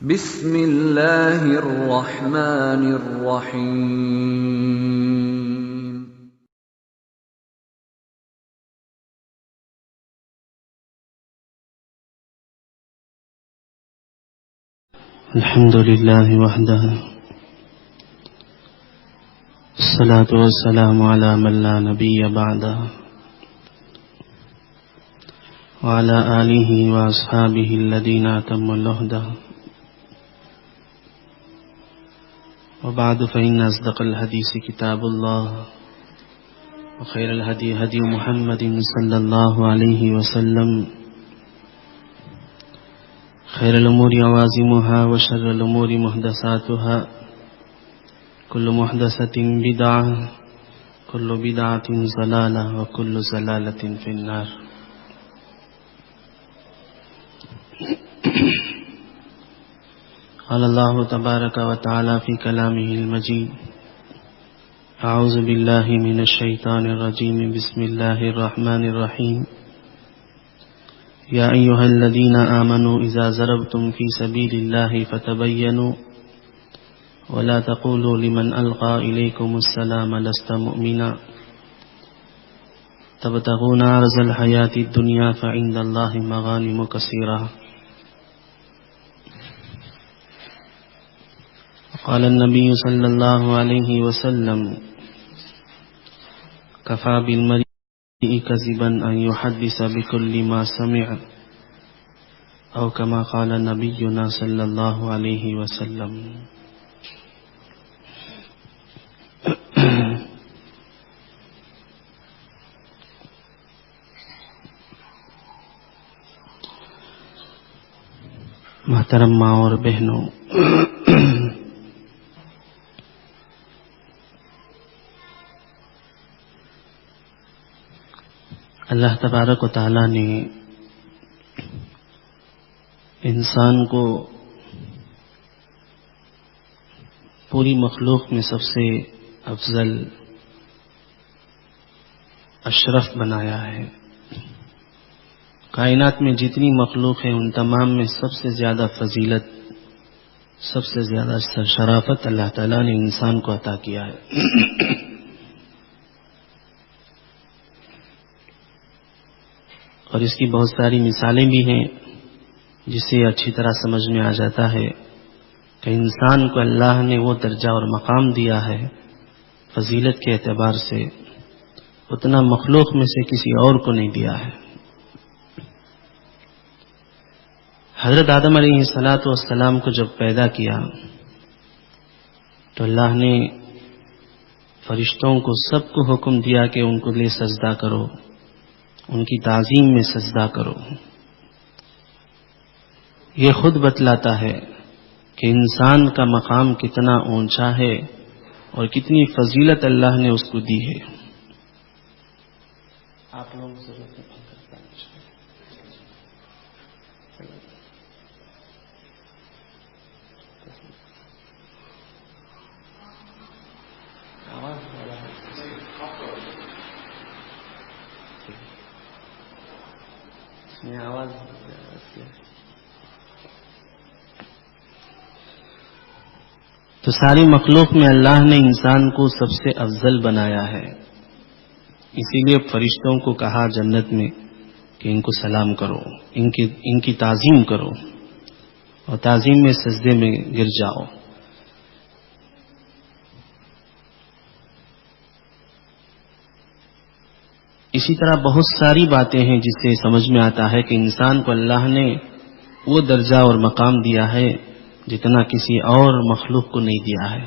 بسم اللہ الرحمن الرحیم۔ الحمد للہ وحدہ الصلاة والسلام على من لا نبی بعدہ وعلى آلہ واصحابہ الذین اتموا الہدى وبعد فإن أصدق الحديث كتاب الله وخير الهدي هدي محمد صلى الله عليه وسلم خير الأمور عوازمها وشر الأمور محدثاتها كل محدثة بدعة كل بدعة ضلالة وكل ضلالة في النار۔ قال الله تبارك وتعالى في كلامه المجيد: أعوذ بالله من الشيطان الرجيم، بسم الله الرحمن الرحيم، يا أيها الذين آمنوا إذا ضربتم في سبيل الله فتبينوا ولا تقولوا لمن ألقى إليكم السلام لست مؤمنا تبتغون عرض الحياة الدنيا فعند الله مغانم كثيرة۔ قال النبي صلى الله عليه وسلم: كفى بالمرء كذبا أن يحدث بكل ما سمع، أو كما قال نبينا صلى الله عليه وسلم۔ محترم ماں اور بہنوں، اللہ تبارک و تعالی نے انسان کو پوری مخلوق میں سب سے افضل اشرف بنایا ہے۔ کائنات میں جتنی مخلوق ہے ان تمام میں سب سے زیادہ فضیلت، سب سے زیادہ شرافت اللہ تعالیٰ نے انسان کو عطا کیا ہے۔ اور اس کی بہت ساری مثالیں بھی ہیں جس سے اچھی طرح سمجھ میں آ جاتا ہے کہ انسان کو اللہ نے وہ درجہ اور مقام دیا ہے فضیلت کے اعتبار سے، اتنا مخلوق میں سے کسی اور کو نہیں دیا ہے۔ حضرت آدم علیہ السلام کو جب پیدا کیا تو اللہ نے فرشتوں کو سب کو حکم دیا کہ ان کو لے سجدہ کرو، ان کی تعظیم میں سجدہ کرو۔ یہ خود بتلاتا ہے کہ انسان کا مقام کتنا اونچا ہے اور کتنی فضیلت اللہ نے اس کو دی ہے۔ آپ لوگ ضرورت ہے آواز۔ تو ساری مخلوق میں اللہ نے انسان کو سب سے افضل بنایا ہے، اسی لیے فرشتوں کو کہا جنت میں کہ ان کو سلام کرو، ان کی تعظیم کرو اور تعظیم میں سجدے میں گر جاؤ۔ اسی طرح بہت ساری باتیں ہیں جس سے سمجھ میں آتا ہے کہ انسان کو اللہ نے وہ درجہ اور مقام دیا ہے جتنا کسی اور مخلوق کو نہیں دیا ہے۔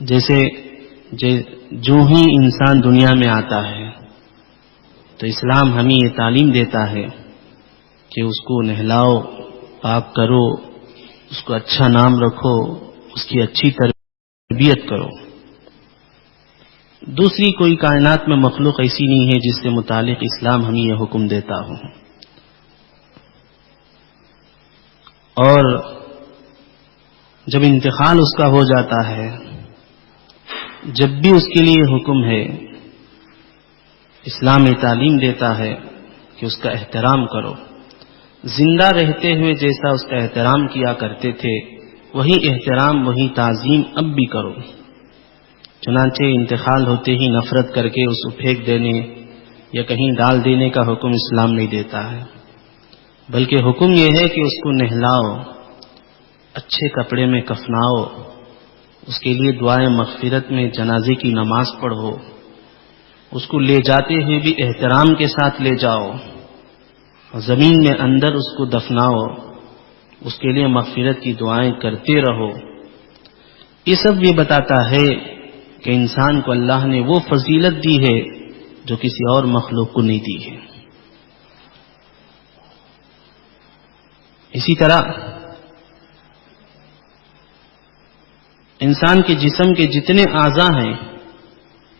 جیسے جو ہی انسان دنیا میں آتا ہے تو اسلام ہمیں یہ تعلیم دیتا ہے کہ اس کو نہلاؤ، پاک کرو، اس کو اچھا نام رکھو، اس کی اچھی تربیت کرو۔ دوسری کوئی کائنات میں مخلوق ایسی نہیں ہے جس سے متعلق اسلام ہمیں یہ حکم دیتا ہو۔ اور جب انتقال اس کا ہو جاتا ہے، جب بھی اس کے لیے حکم ہے، اسلام یہ تعلیم دیتا ہے کہ اس کا احترام کرو، زندہ رہتے ہوئے جیسا اس کا احترام کیا کرتے تھے وہی احترام وہی تعظیم اب بھی کرو۔ چنانچہ انتقال ہوتے ہی نفرت کر کے اس کو پھینک دینے یا کہیں ڈال دینے کا حکم اسلام نہیں دیتا ہے، بلکہ حکم یہ ہے کہ اس کو نہلاؤ، اچھے کپڑے میں کفناؤ، اس کے لیے دعائیں مغفرت میں جنازے کی نماز پڑھو، اس کو لے جاتے ہوئے بھی احترام کے ساتھ لے جاؤ، زمین میں اندر اس کو دفناؤ، اس کے لیے مغفرت کی دعائیں کرتے رہو۔ یہ سب یہ بتاتا ہے کہ انسان کو اللہ نے وہ فضیلت دی ہے جو کسی اور مخلوق کو نہیں دی ہے۔ اسی طرح انسان کے جسم کے جتنے اعضاء ہیں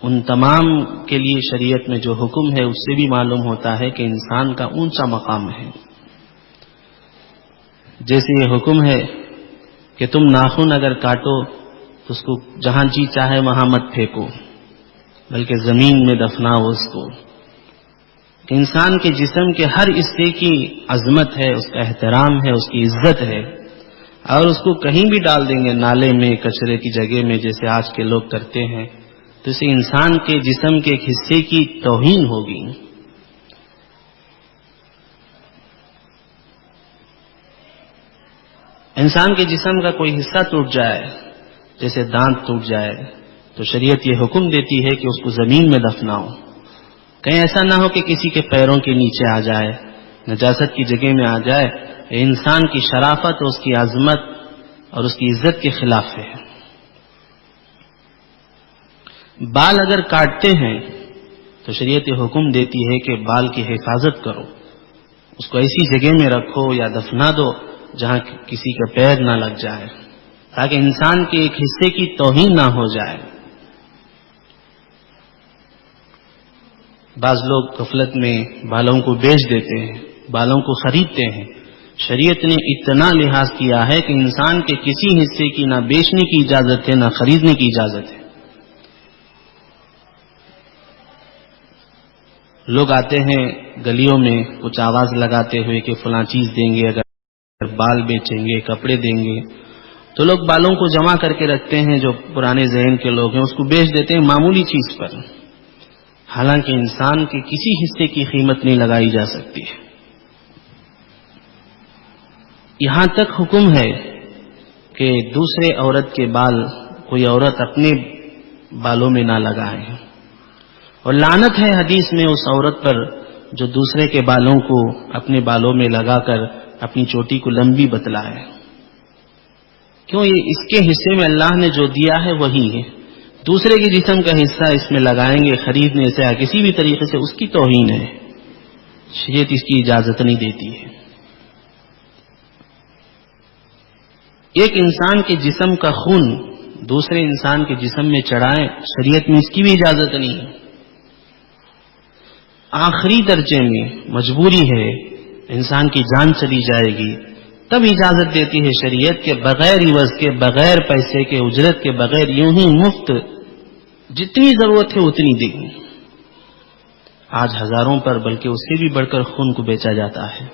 ان تمام کے لیے شریعت میں جو حکم ہے اس سے بھی معلوم ہوتا ہے کہ انسان کا اونچا مقام ہے۔ جیسے یہ حکم ہے کہ تم ناخن اگر کاٹو تو اس کو جہاں جی چاہے وہاں مت پھینکو بلکہ زمین میں دفناؤ اس کو۔ انسان کے جسم کے ہر حصے کی عظمت ہے، اس کا احترام ہے، اس کی عزت ہے، اور اس کو کہیں بھی ڈال دیں گے نالے میں، کچرے کی جگہ میں، جیسے آج کے لوگ کرتے ہیں، تو اسے انسان کے جسم کے ایک حصے کی توہین ہوگی۔ انسان کے جسم کا کوئی حصہ ٹوٹ جائے، جیسے دانت ٹوٹ جائے، تو شریعت یہ حکم دیتی ہے کہ اس کو زمین میں دفناؤ، کہیں ایسا نہ ہو کہ کسی کے پیروں کے نیچے آ جائے، نجاست کی جگہ میں آ جائے۔ انسان کی شرافت اور اس کی عظمت اور اس کی عزت کے خلاف ہے۔ بال اگر کاٹتے ہیں تو شریعت یہ حکم دیتی ہے کہ بال کی حفاظت کرو، اس کو ایسی جگہ میں رکھو یا دفنا دو جہاں کسی کا پیر نہ لگ جائے، تاکہ انسان کے ایک حصے کی توہین نہ ہو جائے۔ بعض لوگ غفلت میں بالوں کو بیچ دیتے ہیں، بالوں کو خریدتے ہیں۔ شریعت نے اتنا لحاظ کیا ہے کہ انسان کے کسی حصے کی نہ بیچنے کی اجازت ہے نہ خریدنے کی اجازت ہے۔ لوگ آتے ہیں گلیوں میں کچھ آواز لگاتے ہوئے کہ فلاں چیز دیں گے اگر بال بیچیں گے، کپڑے دیں گے، تو لوگ بالوں کو جمع کر کے رکھتے ہیں، جو پرانے ذہن کے لوگ ہیں اس کو بیچ دیتے ہیں معمولی چیز پر، حالانکہ انسان کے کسی حصے کی قیمت نہیں لگائی جا سکتی ہے۔ یہاں تک حکم ہے کہ دوسرے عورت کے بال کوئی عورت اپنے بالوں میں نہ لگائے، اور لعنت ہے حدیث میں اس عورت پر جو دوسرے کے بالوں کو اپنے بالوں میں لگا کر اپنی چوٹی کو لمبی بتلائے۔ کیوں؟ یہ اس کے حصے میں اللہ نے جو دیا ہے وہی ہے، دوسرے کے جسم کا حصہ اس میں لگائیں گے خریدنے سے یا کسی بھی طریقے سے، اس کی توہین ہے، شریعت اس کی اجازت نہیں دیتی ہے۔ ایک انسان کے جسم کا خون دوسرے انسان کے جسم میں چڑھائیں، شریعت میں اس کی بھی اجازت نہیں ہے۔ آخری درجے میں مجبوری ہے، انسان کی جان چلی جائے گی تب اجازت دیتی ہے شریعت کے بغیر عوض کے، بغیر پیسے کے، اجرت کے بغیر، یوں ہی مفت جتنی ضرورت ہے اتنی دیں۔ آج ہزاروں پر بلکہ اس سے بھی بڑھ کر خون کو بیچا جاتا ہے،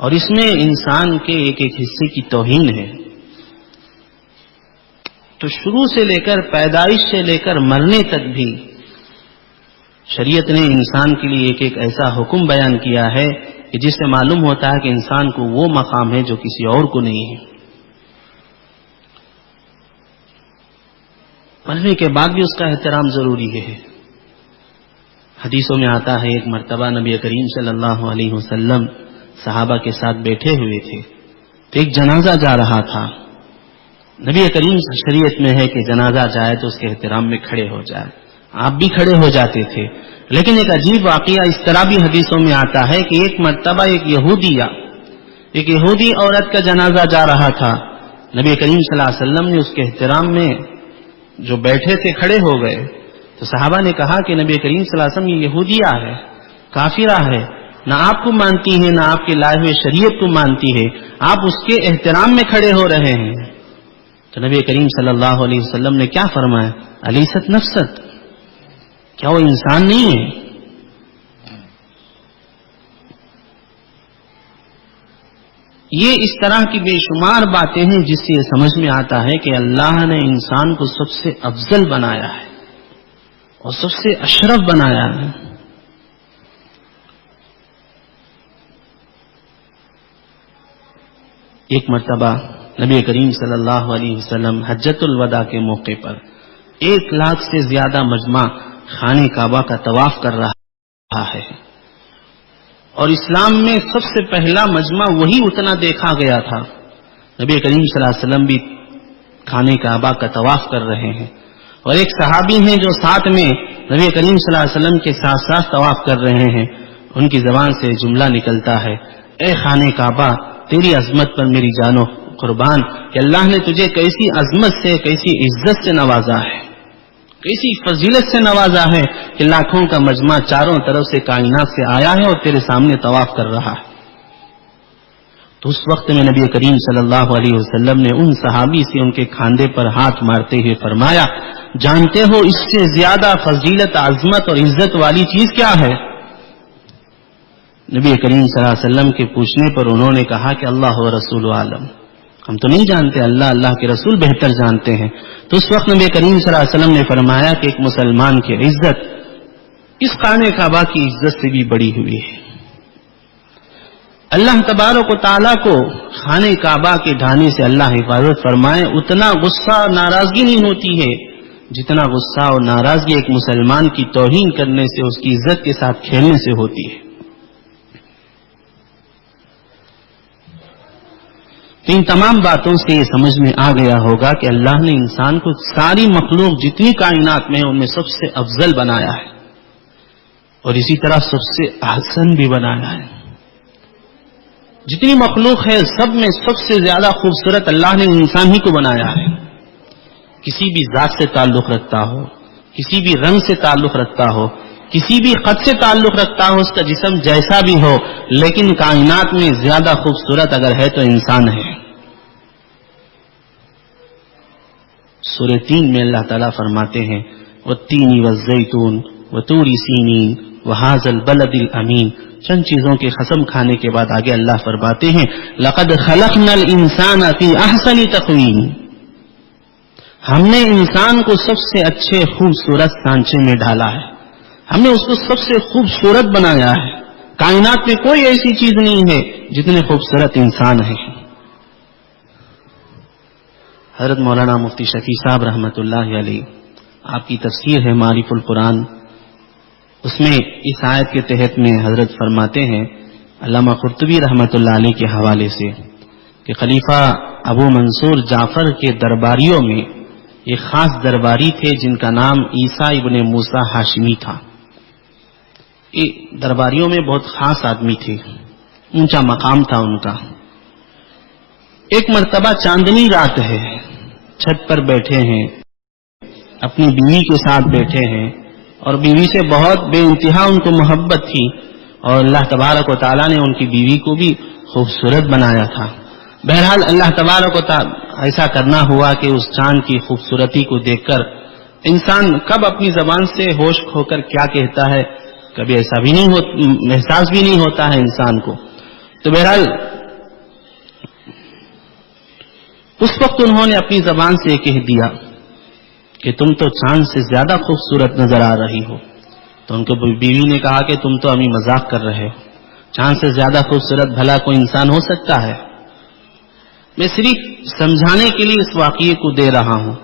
اور اس میں انسان کے ایک ایک حصے کی توہین ہے۔ تو شروع سے لے کر پیدائش سے لے کر مرنے تک بھی شریعت نے انسان کے لیے ایک ایک ایسا حکم بیان کیا ہے کہ جس سے معلوم ہوتا ہے کہ انسان کو وہ مقام ہے جو کسی اور کو نہیں ہے۔ مرنے کے بعد بھی اس کا احترام ضروری ہے۔ حدیثوں میں آتا ہے ایک مرتبہ نبی کریم صلی اللہ علیہ وسلم صحابہ کے ساتھ بیٹھے ہوئے تھے تو ایک جنازہ جا رہا تھا۔ نبی کریم شریعت میں ہے کہ جنازہ جائے تو اس کے احترام میں کھڑے ہو جائے، آپ بھی کھڑے ہو جاتے تھے۔ لیکن ایک عجیب واقعہ اس طرح بھی حدیثوں میں آتا ہے کہ ایک مرتبہ ایک یہودی عورت کا جنازہ جا رہا تھا، نبی کریم صلی اللہ علیہ وسلم نے اس کے احترام میں جو بیٹھے تھے کھڑے ہو گئے، تو صحابہ نے کہا کہ نبی کریم صلی اللہ علیہ وسلم یہ یہودیہ ہے، کافرہ ہے، نہ آپ کو مانتی ہے نہ آپ کے لائے ہوئے شریعت کو مانتی ہے، آپ اس کے احترام میں کھڑے ہو رہے ہیں۔ تو نبی کریم صلی اللہ علیہ وسلم نے کیا فرمایا؟ الیست نفست، کیا وہ انسان نہیں ہے؟ یہ اس طرح کی بے شمار باتیں ہیں جس سے یہ سمجھ میں آتا ہے کہ اللہ نے انسان کو سب سے افضل بنایا ہے اور سب سے اشرف بنایا ہے. ایک مرتبہ نبی کریم صلی اللہ علیہ وسلم حجۃ الوداع کے موقع پر 1 لاکھ سے زیادہ مجمع خانہ کعبہ کا طواف کر رہا ہے، اور اسلام میں سب سے پہلا مجمع وہی اتنا دیکھا گیا تھا. نبی کریم صلی اللہ علیہ وسلم بھی خانہ کعبہ کا طواف کر رہے ہیں، اور ایک صحابی ہیں جو ساتھ میں نبی کریم صلی اللہ علیہ وسلم کے ساتھ ساتھ طواف کر رہے ہیں. ان کی زبان سے جملہ نکلتا ہے، اے خانہ کعبہ، تیری عظمت پر میری جان و قربان کہ اللہ نے تجھے کیسی عظمت سے، کیسی عزت سے نوازا ہے، کیسی فضیلت سے نوازا ہے کہ لاکھوں کا مجمع چاروں طرف سے کائنات سے آیا ہے اور تیرے سامنے طواف کر رہا ہے. تو اس وقت میں نبی کریم صلی اللہ علیہ وسلم نے ان صحابی سے ان کے کھاندے پر ہاتھ مارتے ہوئے فرمایا، جانتے ہو اس سے زیادہ فضیلت، عظمت اور عزت والی چیز کیا ہے؟ نبی کریم صلی اللہ علیہ وسلم کے پوچھنے پر انہوں نے کہا کہ اللہ و رسول عالم، ہم تو نہیں جانتے، اللہ کے رسول بہتر جانتے ہیں. تو اس وقت نبی کریم صلی اللہ علیہ وسلم نے فرمایا کہ ایک مسلمان کی عزت اس خانہ کعبہ کی عزت سے بھی بڑی ہوئی ہے. اللہ تبارک و تعالیٰ کو خانہ کعبہ کے ڈھانے سے اللہ حفاظت فرمائے، اتنا غصہ اور ناراضگی نہیں ہوتی ہے جتنا غصہ اور ناراضگی ایک مسلمان کی توہین کرنے سے، اس کی عزت کے ساتھ کھیلنے سے ہوتی ہے. تو ان تمام باتوں سے یہ سمجھ میں آ گیا ہوگا کہ اللہ نے انسان کو ساری مخلوق جتنی کائنات میں ان میں سب سے افضل بنایا ہے، اور اسی طرح سب سے احسن بھی بنایا ہے. جتنی مخلوق ہے سب میں سب سے زیادہ خوبصورت اللہ نے انسان ہی کو بنایا ہے. کسی بھی ذات سے تعلق رکھتا ہو، کسی بھی رنگ سے تعلق رکھتا ہو، کسی بھی قد سے تعلق رکھتا ہو، اس کا جسم جیسا بھی ہو، لیکن کائنات میں زیادہ خوبصورت اگر ہے تو انسان ہے. سورہ 3 میں اللہ تعالیٰ فرماتے ہیں، وَالتِّينِ وَالزَّيْتُونِ وَطُورِ سِينِينَ وَهَٰذَا الْبَلَدِ الْأَمِينَ. چند چیزوں کی قسم کھانے کے بعد آگے اللہ فرماتے ہیں، لَقَدْ خَلَقْنَا الْإِنسَانَ فِي أَحْسَنِ تَقْوِيمٍ. ہم نے انسان کو سب سے اچھے خوبصورت سانچے میں ڈالا ہے، ہم نے اس کو سب سے خوبصورت بنایا ہے. کائنات میں کوئی ایسی چیز نہیں ہے جتنے خوبصورت انسان ہے. حضرت مولانا مفتی شفیع صاحب رحمۃ اللہ علیہ، آپ کی تفسیر ہے معارف القرآن، اس میں اس آیت کے تحت میں حضرت فرماتے ہیں علامہ قرطبی رحمۃ اللہ علیہ کے حوالے سے کہ خلیفہ ابو منصور جعفر کے درباریوں میں ایک خاص درباری تھے جن کا نام عیسیٰ ابن موسیٰ ہاشمی تھا. یہ درباریوں میں بہت خاص آدمی تھے، اونچا مقام تھا ان کا. ایک مرتبہ چاندنی رات ہے، چھت پر بیٹھے ہیں، اپنی بیوی کے ساتھ بیٹھے ہیں، اور بیوی سے بہت بے انتہا ان کو محبت تھی، اور اللہ تبارک و تعالیٰ نے ان کی بیوی کو بھی خوبصورت بنایا تھا. بہرحال اللہ تبارک و تعالیٰ ایسا کرنا ہوا کہ اس چاند کی خوبصورتی کو دیکھ کر انسان کب اپنی زبان سے ہوش کھو کر کیا کہتا ہے، کبھی ایسا بھی نہیں احساس بھی نہیں ہوتا ہے انسان کو. تو بہرحال اس وقت انہوں نے اپنی زبان سے کہہ دیا کہ تم تو چاند سے زیادہ خوبصورت نظر آ رہی ہو. تو ان کو بیوی نے کہا کہ تم تو ابھی مذاق کر رہے ہو، چاند سے زیادہ خوبصورت بھلا کوئی انسان ہو سکتا ہے؟ میں صرف سمجھانے کے لیے اس واقعے کو دے رہا ہوں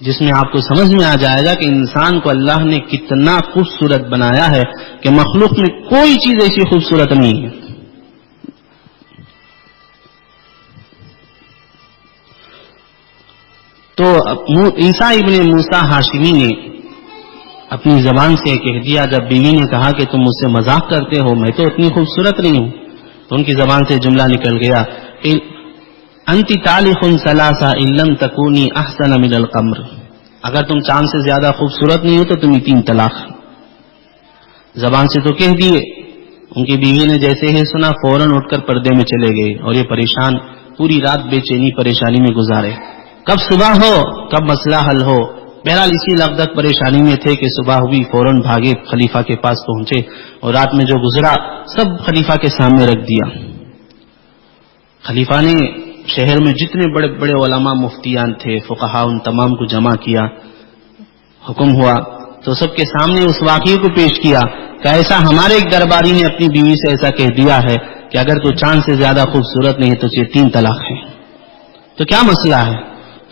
جس میں آپ کو سمجھ میں آ جائے گا کہ انسان کو اللہ نے کتنا خوبصورت بنایا ہے کہ مخلوق میں کوئی چیز ایسی خوبصورت نہیں ہے. تو عیسیٰ ابن موسیٰ ہاشمی نے اپنی زبان سے کہہ دیا، جب بیوی نے کہا کہ تم مجھ سے مذاق کرتے ہو، میں تو اتنی خوبصورت نہیں ہوں، تو ان کی زبان سے جملہ نکل گیا، انتی طالق ثلاثہ ان لم تکونی احسن من القمر. اگر تم چاند سے زیادہ خوبصورت نہیں ہو تو تمہیں 3 طلاق. زبان سے تو کہہ دیے. ان کی بیوی نے جیسے ہی سنا فوراً اٹھ کر پردے میں چلے گئے، اور یہ پریشان پوری رات بے چینی پریشانی میں گزارے. کب صبح ہو، کب مسئلہ حل ہو. بہرحال اسی لغدق پریشانی میں تھے کہ صبح ہوئی، فوراً بھاگے خلیفہ کے پاس پہنچے، اور رات میں جو گزرا سب خلیفہ کے سامنے رکھ دیا. خلیفہ نے شہر میں جتنے بڑے بڑے علماء مفتیان تھے فقہا ان تمام کو جمع کیا، حکم ہوا تو سب کے سامنے اس واقعے کو پیش کیا کہ ایسا ہمارے ایک درباری نے اپنی بیوی سے ایسا کہہ دیا ہے کہ اگر تو چاند سے زیادہ خوبصورت نہیں تو 3 طلاق ہیں، تو کیا مسئلہ ہے؟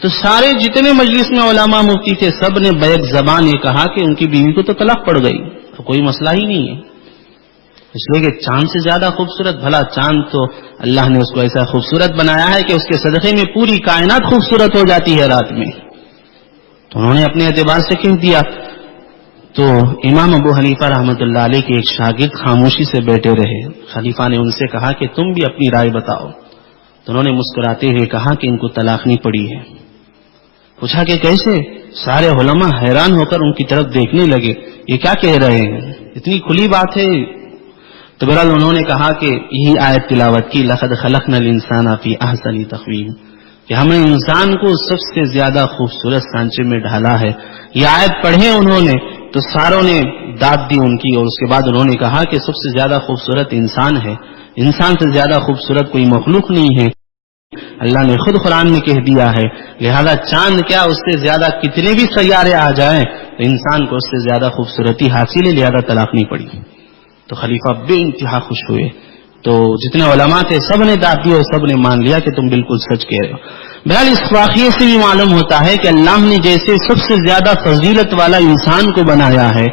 تو سارے جتنے مجلس میں علماء مفتی تھے سب نے بیک زبان یہ کہا کہ ان کی بیوی کو تو طلاق پڑ گئی، تو کوئی مسئلہ ہی نہیں ہے، اس لیے کہ چاند سے زیادہ خوبصورت، بھلا چاند تو اللہ نے اس کو ایسا خوبصورت بنایا ہے کہ اس کے صدقے میں پوری کائنات خوبصورت ہو جاتی ہے رات میں، تو انہوں نے اپنے اعتبار سے کہہ دیا۔ تو امام ابو حنیفہ رحمۃ اللہ علیہ کے ایک شاگرد خاموشی سے بیٹھے رہے، خلیفہ نے ان سے کہا کہ تم بھی اپنی رائے بتاؤ، تو انہوں نے مسکراتے ہوئے کہا کہ ان کو طلاق نہیں پڑی ہے۔ پوچھا کہ کیسے؟ سارے علماء حیران ہو کر ان کی طرف دیکھنے لگے، یہ کیا کہہ رہے ہیں، اتنی کھلی بات ہے؟ تو بہرحال انہوں نے کہا کہ یہی آیت تلاوت کی، لقد خلقنا الانسان فی احسن تقویم، کہ ہم نے انسان کو سب سے زیادہ خوبصورت سانچے میں ڈھالا ہے۔ یہ آیت پڑھے انہوں نے تو ساروں نے داد دی ان کی، اور اس کے بعد انہوں نے کہا کہ سب سے زیادہ خوبصورت انسان ہے، انسان سے زیادہ خوبصورت کوئی مخلوق نہیں ہے، اللہ نے خود قرآن میں کہہ دیا ہے، لہذا چاند کیا اس سے زیادہ کتنے بھی سیارے آ جائیں تو انسان کو اس سے زیادہ خوبصورتی حاصل ہے، لہذا طلاق نہیں پڑی۔ تو خلیفہ بے انتہا خوش ہوئے، تو جتنے علماء تھے سب نے داد دی اور سب نے مان لیا کہ تم بالکل سچ کہہ رہے ہو۔ بہرحال اس واقعے سے بھی معلوم ہوتا ہے کہ اللہ نے جیسے سب سے زیادہ فضیلت والا انسان کو بنایا ہے،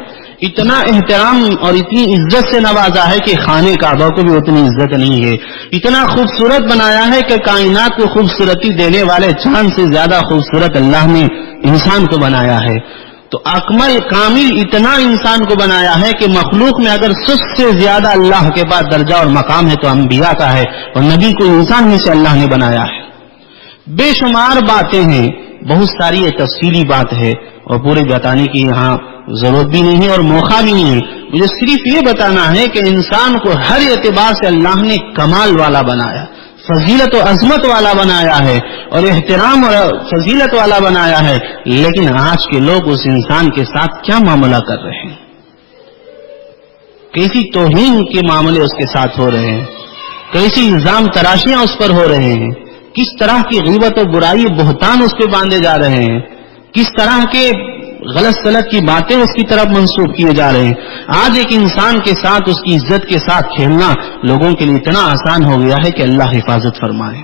اتنا احترام اور اتنی عزت سے نوازا ہے کہ خانے کعبہ کو بھی اتنی عزت نہیں ہے، اتنا خوبصورت بنایا ہے کہ کائنات کو خوبصورتی دینے والے چاند سے زیادہ خوبصورت اللہ نے انسان کو بنایا ہے۔ تو اکمل کامل اتنا انسان کو بنایا ہے کہ مخلوق میں اگر سب سے زیادہ اللہ کے پاس درجہ اور مقام ہے تو انبیاء کا ہے، اور نبی کو انسان میں سے اللہ نے بنایا ہے۔ بے شمار باتیں ہیں، بہت ساری یہ تفصیلی بات ہے اور پورے بتانے کی یہاں ضرورت بھی نہیں ہے اور موقع بھی نہیں ہے، مجھے صرف یہ بتانا ہے کہ انسان کو ہر اعتبار سے اللہ نے کمال والا بنایا، فضیلت و عظمت والا بنایا ہے اور احترام اور فضیلت والا بنایا ہے، لیکن آج کے لوگ اس انسان کے ساتھ کیا معاملہ کر رہے ہیں، کیسی توہین کے معاملے اس کے ساتھ ہو رہے ہیں، کیسی الزام تراشیاں اس پر ہو رہے ہیں، کس طرح کی غیبت و برائی بہتان اس پہ باندھے جا رہے ہیں، کس طرح کے غلط سلط کی باتیں اس کی طرف منسوخ کیے جا رہے ہیں۔ آج ایک انسان کے ساتھ اس کی عزت کے ساتھ کھیلنا لوگوں کے لیے اتنا آسان ہو گیا ہے کہ اللہ حفاظت فرمائے۔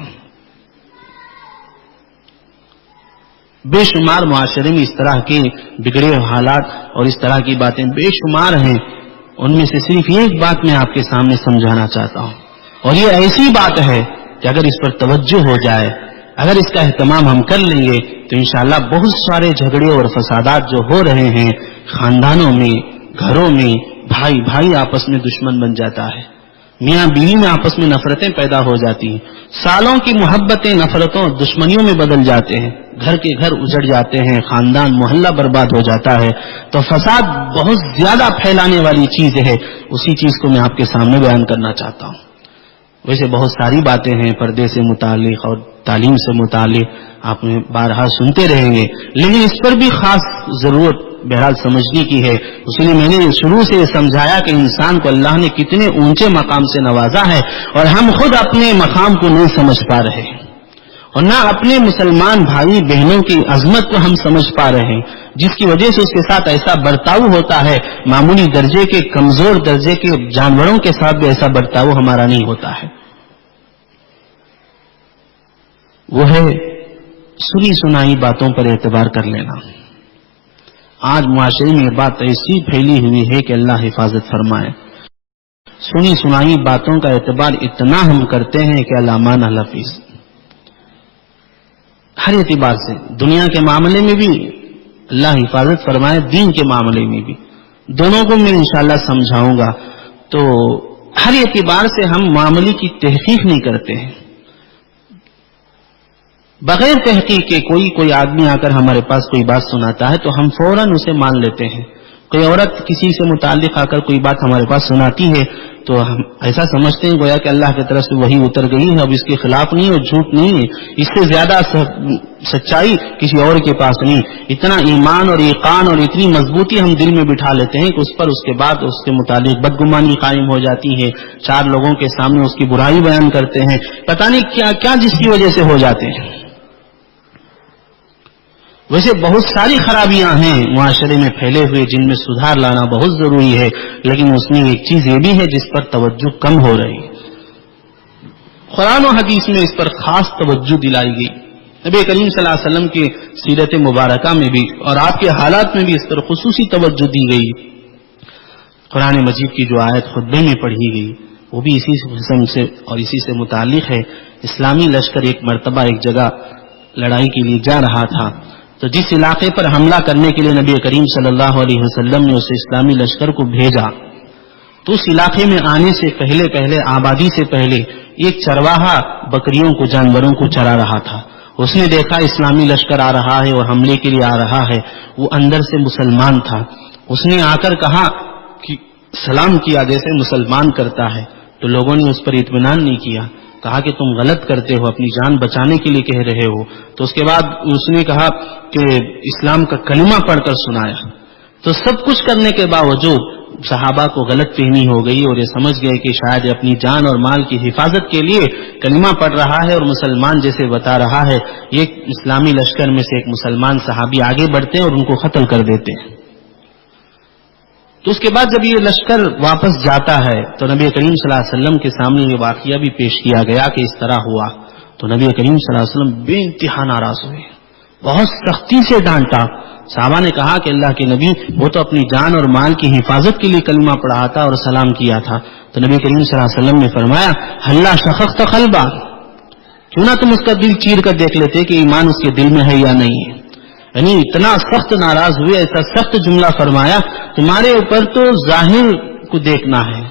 بے شمار معاشرے میں اس طرح کے بگڑے حالات اور اس طرح کی باتیں بے شمار ہیں، ان میں سے صرف ایک بات میں آپ کے سامنے سمجھانا چاہتا ہوں، اور یہ ایسی بات ہے کہ اگر اس پر توجہ ہو جائے، اگر اس کا اہتمام ہم کر لیں گے تو انشاءاللہ بہت سارے جھگڑے اور فسادات جو ہو رہے ہیں خاندانوں میں، گھروں میں، بھائی بھائی آپس میں دشمن بن جاتا ہے، میاں بیوی میں آپس میں نفرتیں پیدا ہو جاتی ہیں، سالوں کی محبتیں نفرتوں دشمنیوں میں بدل جاتے ہیں، گھر کے گھر اجڑ جاتے ہیں، خاندان محلہ برباد ہو جاتا ہے۔ تو فساد بہت زیادہ پھیلانے والی چیز ہے، اسی چیز کو میں آپ کے سامنے بیان کرنا چاہتا ہوں۔ ویسے بہت ساری باتیں ہیں پردے سے متعلق اور تعلیم سے متعلق، آپ نے بارہا سنتے رہیں گے، لیکن اس پر بھی خاص ضرورت بہرحال سمجھنے کی ہے۔ اس لیے میں نے شروع سے یہ سمجھایا کہ انسان کو اللہ نے کتنے اونچے مقام سے نوازا ہے اور ہم خود اپنے مقام کو نہیں سمجھ پا رہے ہیں، اور نہ اپنے مسلمان بھائی بہنوں کی عظمت کو ہم سمجھ پا رہے ہیں، جس کی وجہ سے اس کے ساتھ ایسا برتاؤ ہوتا ہے، معمولی درجے کے کمزور درجے کے جانوروں کے ساتھ بھی ایسا برتاؤ ہمارا نہیں ہوتا ہے۔ وہ ہے سنی سنائی باتوں پر اعتبار کر لینا۔ آج معاشرے میں یہ بات ایسی پھیلی ہوئی ہے کہ اللہ حفاظت فرمائے، سنی سنائی باتوں کا اعتبار اتنا ہم کرتے ہیں کہ الامان الحفیظ، ہر اعتبار سے، دنیا کے معاملے میں بھی اللہ حفاظت فرمائے، دین کے معاملے میں بھی، دونوں کو میں انشاءاللہ سمجھاؤں گا۔ تو ہر اعتبار سے ہم معاملے کی تحقیق نہیں کرتے ہیں، بغیر تحقیق کے کوئی آدمی آ کر ہمارے پاس کوئی بات سناتا ہے تو ہم فوراً اسے مان لیتے ہیں۔ کوئی عورت کسی سے متعلق آ کر کوئی بات ہمارے پاس سناتی ہے تو ہم ایسا سمجھتے ہیں گویا کہ اللہ کی طرف سے وہی اتر گئی ہے، اب اس کے خلاف نہیں اور جھوٹ نہیں ہے، اس سے زیادہ سچائی کسی اور کے پاس نہیں. اتنا ایمان اور یقین اور اتنی مضبوطی ہم دل میں بٹھا لیتے ہیں کہ اس پر اس کے بعد اس کے متعلق بدگمانی قائم ہو جاتی ہے، چار لوگوں کے سامنے اس کی برائی بیان کرتے ہیں، پتہ نہیں کیا کیا جس کی وجہ سے ہو جاتے ہیں. ویسے بہت ساری خرابیاں ہیں معاشرے میں پھیلے ہوئے جن میں سدھار لانا بہت ضروری ہے، لیکن اس میں ایک چیز یہ بھی ہے جس پر توجہ کم ہو رہی. قرآن و حدیث میں اس پر خاص توجہ دلائی گئی. نبی کریم صلی اللہ علیہ وسلم کی سیرت مبارکہ میں بھی اور آپ کے حالات میں بھی اس پر خصوصی توجہ دی گئی. قرآن مجید کی جو آیت خطبے میں پڑھی گئی وہ بھی اسی قسم سے اور اسی سے متعلق ہے. اسلامی لشکر ایک مرتبہ ایک جگہ لڑائی کے لیے جا رہا تھا، تو جس علاقے پر حملہ کرنے کے لیے نبی کریم صلی اللہ علیہ وسلم نے اسے اسلامی لشکر کو بھیجا، تو اس علاقے میں آنے سے پہلے آبادی سے پہلے ایک چرواہا بکریوں کو جانوروں کو چرا رہا تھا. اس نے دیکھا اسلامی لشکر آ رہا ہے اور حملے کے لیے آ رہا ہے. وہ اندر سے مسلمان تھا. اس نے آ کر کہا کہ سلام کیا جیسے مسلمان کرتا ہے، تو لوگوں نے اس پر اطمینان نہیں کیا، کہا کہ تم غلط کرتے ہو، اپنی جان بچانے کے لیے کہہ رہے ہو. تو اس کے بعد اس نے کہا کہ اسلام کا کلمہ پڑھ کر سنایا. تو سب کچھ کرنے کے باوجود صحابہ کو غلط فہمی ہو گئی اور یہ سمجھ گئے کہ شاید اپنی جان اور مال کی حفاظت کے لیے کلمہ پڑھ رہا ہے اور مسلمان جیسے بتا رہا ہے. یہ اسلامی لشکر میں سے ایک مسلمان صحابی آگے بڑھتے اور ان کو قتل کر دیتے ہیں. تو اس کے بعد جب یہ لشکر واپس جاتا ہے تو نبی کریم صلی اللہ علیہ وسلم کے سامنے یہ واقعہ بھی پیش کیا گیا کہ اس طرح ہوا. تو نبی کریم صلی اللہ علیہ وسلم بے انتہا ناراض ہوئے، بہت سختی سے ڈانٹا. صحابہ نے کہا کہ اللہ کے نبی وہ تو اپنی جان اور مال کی حفاظت کے لیے کلمہ پڑھا تھا اور سلام کیا تھا. تو نبی کریم صلی اللہ علیہ وسلم نے فرمایا ہلا شخصت قلبا، کیوں نہ تم اس کا دل چیر کر دیکھ لیتے کہ ایمان اس کے دل میں ہے یا نہیں ہے. یعنی اتنا سخت ناراض ہوئے، ایسا سخت جملہ فرمایا تمہارے اوپر تو ظاہر کو دیکھنا ہے.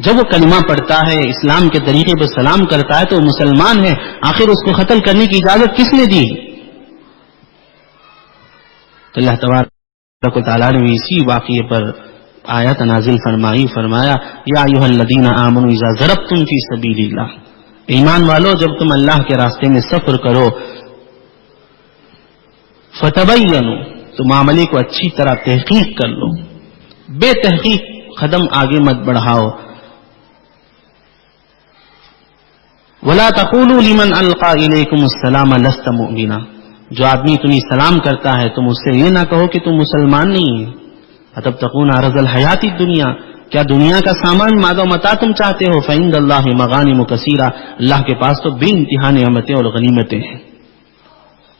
جب وہ کلمہ پڑھتا ہے اسلام کے طریقے پر سلام کرتا ہے تو وہ مسلمان ہے، آخر اس کو قتل کرنے کی اجازت کس نے دی؟ تو اللہ تبارک و تعالیٰ نے اسی واقعے پر آیت نازل فرمایا یا ایھا الذین آمنوا اذا ضربتم فی سبیل اللہ، ایمان والو جب تم اللہ کے راستے میں سفر کرو، فتبینوا، تو معاملے کو اچھی طرح تحقیق کر لو، بے تحقیق قدم آگے مت بڑھاؤ. ولا تقولوا لمن القى الیکم السلام لست مؤمنا، جو آدمی تمہیں سلام کرتا ہے تم اس سے یہ نہ کہو کہ تم مسلمان نہیں ہے. اتبتغون عرض الحیات الدنیا، کیا دنیا کا سامان ماد و متاع تم چاہتے ہو؟ فعند اللہ مغانم کثیرہ، اللہ کے پاس تو بے انتہا نعمتیں اور غنیمتیں ہیں.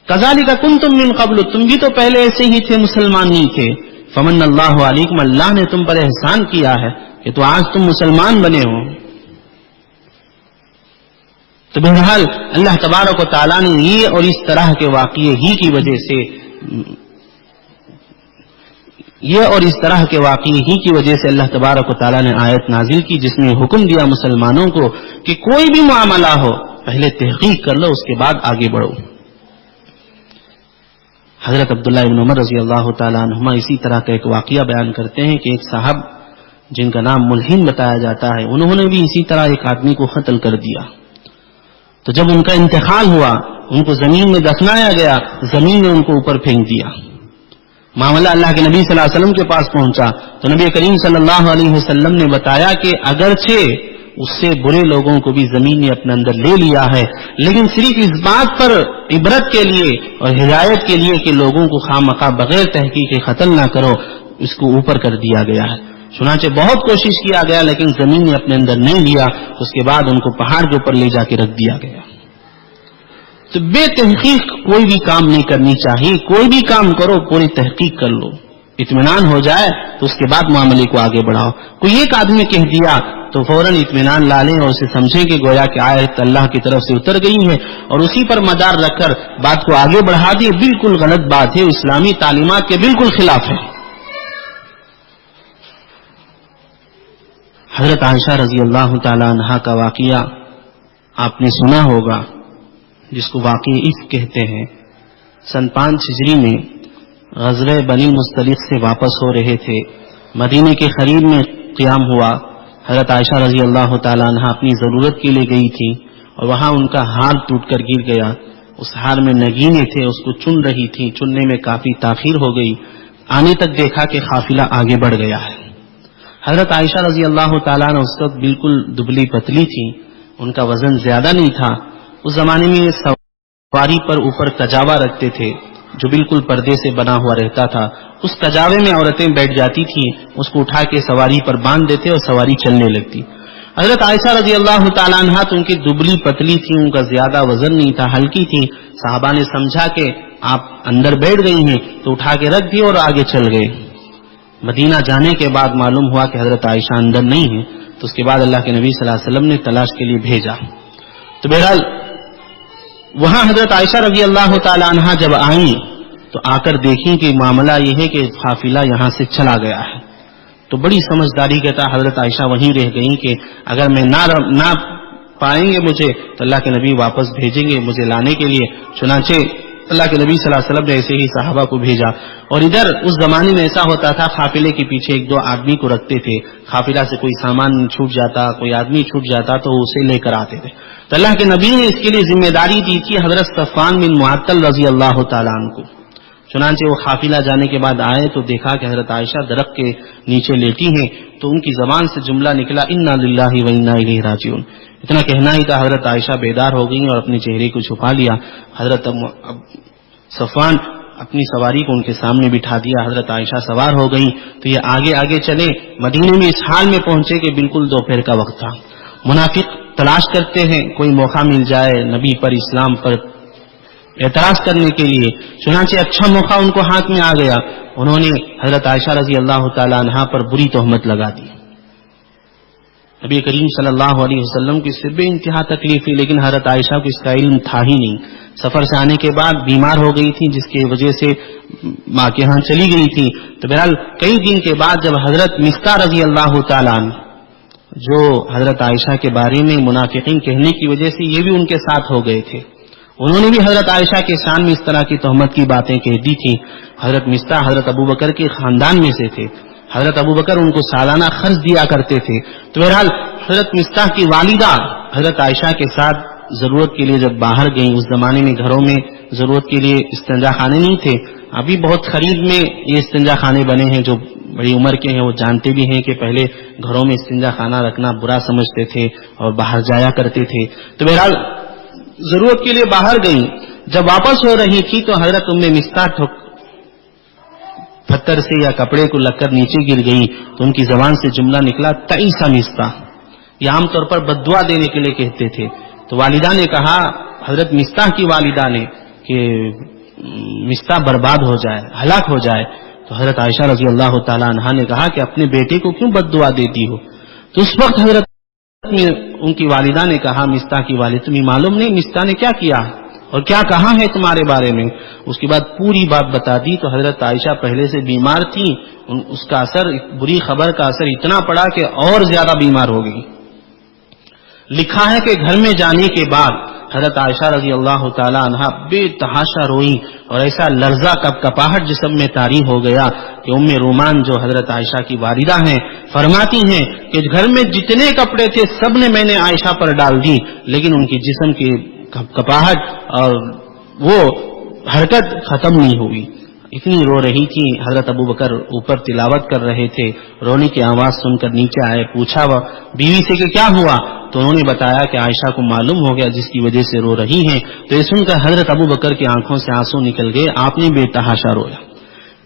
کذالک کنتم من قبل، تم بھی تو پہلے ایسے ہی تھے، مسلمان نہیں تھے. فمن اللہ علیکم، اللہ نے تم پر احسان کیا ہے کہ تو آج تم مسلمان بنے ہو. تو بہرحال اللہ تبارک و تعالیٰ نے یہ اور اس طرح کے واقعے ہی کی وجہ سے اللہ تبارک و تعالیٰ نے آیت نازل کی جس میں حکم دیا مسلمانوں کو کہ کوئی بھی معاملہ ہو پہلے تحقیق کر لو، اس کے بعد آگے بڑھو. حضرت عبداللہ ابن عمر رضی اللہ تعالیٰ عنہما اسی طرح کا ایک واقعہ بیان کرتے ہیں کہ ایک صاحب جن کا نام ملحن بتایا جاتا ہے، انہوں نے بھی اسی طرح ایک آدمی کو قتل کر دیا. تو جب ان کا انتقال ہوا ان کو زمین میں دفنایا گیا، زمین نے ان کو اوپر پھینک دیا. معاملہ اللہ کے نبی صلی اللہ علیہ وسلم کے پاس پہنچا تو نبی کریم صلی اللہ علیہ وسلم نے بتایا کہ اگرچہ اس سے برے لوگوں کو بھی زمین نے اپنے اندر لے لیا ہے، لیکن صرف اس بات پر عبرت کے لیے اور ہدایت کے لیے کہ لوگوں کو خواہ بغیر تحقیق قتل نہ کرو، اس کو اوپر کر دیا گیا ہے. چنانچہ بہت کوشش کیا گیا لیکن زمین نے اپنے اندر نہیں لیا. اس کے بعد ان کو پہاڑ کے اوپر لے جا کے رکھ دیا گیا. تو بے تحقیق کوئی بھی کام نہیں کرنی چاہیے. کوئی بھی کام کرو پوری تحقیق کر لو، اطمینان ہو جائے تو اس کے بعد معاملے کو آگے بڑھاؤ. کوئی ایک آدمی کہہ دیا تو فوراً اطمینان لا لیں اور اسے سمجھیں کہ گویا کہ آیت اللہ کی طرف سے اتر گئی ہے اور اسی پر مدار رکھ کر بات کو آگے بڑھا دیے. بالکل غلط بات ہے، اسلامی تعلیمات کے بالکل خلاف ہے. حضرت عائشہ رضی اللہ تعالی عنہا کا واقعہ آپ نے سنا ہوگا جس کو واقعہ عفق کہتے ہیں. سن 5 ہجری میں غزوہ بنی مصطلق سے واپس ہو رہے تھے، مدینے کے قریب میں قیام ہوا. حضرت عائشہ رضی اللہ تعالیٰ عنہ اپنی ضرورت کے لیے گئی تھی اور وہاں ان کا ہار ٹوٹ کر گر گیا. اس ہار میں نگینے تھے، اس کو چن رہی تھی، چننے میں کافی تاخیر ہو گئی. آنے تک دیکھا کہ قافلہ آگے بڑھ گیا ہے. حضرت عائشہ رضی اللہ تعالیٰ عنہ اس وقت بالکل دبلی پتلی تھی، ان کا وزن زیادہ نہیں تھا. اس زمانے میں سواری پر اوپر کجاوا رکھتے تھے جو بالکل پردے سے بنا ہوا رہتا تھا. اس کجاوے میں عورتیں بیٹھ جاتی تھیں، اس کو اٹھا کے سواری پر باندھ دیتے اور سواری چلنے لگتی. حضرت عائشہ رضی اللہ تعالیٰ عنہ تو ان کی دبلی پتلی تھی، ان کا زیادہ وزن نہیں تھا، ہلکی تھی. صحابہ نے سمجھا کہ آپ اندر بیٹھ گئی ہیں تو اٹھا کے رکھ دیے اور آگے چل گئے. مدینہ جانے کے بعد معلوم ہوا کہ حضرت عائشہ اندر نہیں ہیں، تو اس کے بعد اللہ کے نبی صلی اللہ علیہ وسلم نے تلاش کے لیے بھیجا. تو بہرحال وہاں حضرت عائشہ رضی اللہ تعالی عنہا جب آئیں تو آ کر دیکھیں کہ معاملہ یہ ہے کہ قافلہ یہاں سے چلا گیا ہے. تو بڑی سمجھداری کے تحت حضرت عائشہ وہیں رہ گئیں کہ اگر میں نہ پائیں گے مجھے تو اللہ کے نبی واپس بھیجیں گے مجھے لانے کے لیے. چنانچہ اللہ کے نبی صلی اللہ علیہ وسلم نے ایسے ہی صحابہ کو بھیجا. اور ادھر اس زمانے میں ایسا ہوتا تھا، قافلے کے پیچھے ایک دو آدمی کو رکھتے تھے. قافلہ سے کوئی سامان چھوٹ جاتا، کوئی آدمی چھوٹ جاتا تو اسے لے کر آتے تھے. تو اللہ کے نبی نے اس کے لیے ذمہ داری دی تھی حضرت صفوان بن معطل رضی اللہ تعالیٰ عنہ کو. چنانچہ وہ قافلہ جانے کے بعد آئے تو دیکھا کہ حضرت عائشہ درخت کے نیچے لیٹی ہیں. تو ان کی زبان سے جملہ نکلا انا للہ و انا الیہ راجعون. اتنا کہنا ہی تھا، حضرت عائشہ بیدار ہو گئی اور اپنے چہرے کو چھپا لیا. حضرت صفوان اپنی سواری کو ان کے سامنے بٹھا دیا. حضرت عائشہ سوار ہو گئی تو یہ آگے آگے چلے. مدینے میں اس حال میں پہنچے کہ بالکل دوپہر کا وقت تھا. منافق تلاش کرتے ہیں کوئی موقع مل جائے نبی پر اسلام پر اعتراض کرنے کے لیے. چنانچہ اچھا موقع ان کو ہاتھ میں آ گیا. انہوں نے حضرت عائشہ رضی اللہ تعالی عنہا پر بری تہمت لگا دی. نبی کریم صلی اللہ علیہ وسلم کی سر بے انتہا تکلیف ہوئی، لیکن حضرت عائشہ کو اس کا علم تھا ہی نہیں. سفر سے آنے کے بعد بیمار ہو گئی تھی جس کی وجہ سے ماں کے ہاں چلی گئی تھی. تو بہرحال کئی دن کے بعد جب حضرت مصطح رضی اللہ تعالیٰ عنہ جو حضرت عائشہ کے بارے میں منافقین کہنے کی وجہ سے یہ بھی ان کے ساتھ ہو گئے تھے، انہوں نے بھی حضرت عائشہ کے شان میں اس طرح کی تہمت کی باتیں کہہ دی تھی. حضرت مصطح حضرت ابوبکر کے خاندان میں سے تھے. حضرت ابوبکر ان کو سالانہ خرچ دیا کرتے تھے. تو بہرحال حضرت مصطح کی والدہ حضرت عائشہ کے ساتھ ضرورت کے لیے جب باہر گئیں، اس زمانے میں گھروں میں ضرورت کے لیے استنجا خانے نہیں تھے. ابھی بہت قریب میں یہ استنجا خانے بنے ہیں. جو بڑی عمر کے ہیں وہ جانتے بھی ہیں کہ پہلے گھروں میں استنجا خانہ رکھنا برا سمجھتے تھے اور باہر جایا کرتے تھے. تو بہرحال ضرورت کے لیے باہر گئیں. جب واپس ہو رہی تھی تو حضرت مصطح پتھر سے یا کپڑے کو لگ کر نیچے گر گئی. تو ان کی زبان سے جملہ نکلا تعیسا مصطح. یہ عام طور پر بددعا دینے کے لیے کہتے تھے. تو والدہ نے کہا، حضرت مصطح کی والدہ نے، کہ مصطح برباد ہو جائے، ہلاک ہو جائے. تو حضرت عائشہ رضی اللہ تعالی عنہا نے کہا کہ اپنے بیٹے کو کیوں بددعا دیتی ہو؟ تو اس وقت حضرت ان کی والدہ نے کہا، مصطح کی والد، تمہیں معلوم نہیں مصطح نے کیا کیا اور کیا کہا ہے تمہارے بارے میں؟ اس کے بعد پوری بات بتا دی. تو حضرت عائشہ پہلے سے بیمار تھی، اس کا اثر، بری خبر کا اثر اتنا پڑا کہ اور زیادہ بیمار ہو گئی. لکھا ہے کہ گھر میں جانے کے بعد حضرت عائشہ رضی اللہ تعالی عنہا بے تحاشا روئی اور ایسا لرزہ کپاہٹ جسم میں طاری ہو گیا کہ ام رومان جو حضرت عائشہ کی والدہ ہیں فرماتی ہیں کہ گھر میں جتنے کپڑے تھے سب نے میں نے عائشہ پر ڈال دی، لیکن ان کی جسم کی کپاہٹ اور وہ حرکت ختم نہیں ہوئی. اتنی رو رہی تھی. حضرت ابوبکر اوپر تلاوت کر رہے تھے. رونے کی آواز سن کر نیچے آئے. پوچھا وہ بیوی سے کہ کیا ہوا؟ تو انہوں نے بتایا کہ عائشہ کو معلوم ہو گیا جس کی وجہ سے رو رہی ہیں. تو یہ سن کر حضرت ابوبکر کی آنکھوں سے آنسو نکل گئے. آپ نے بے تحاشا رویا.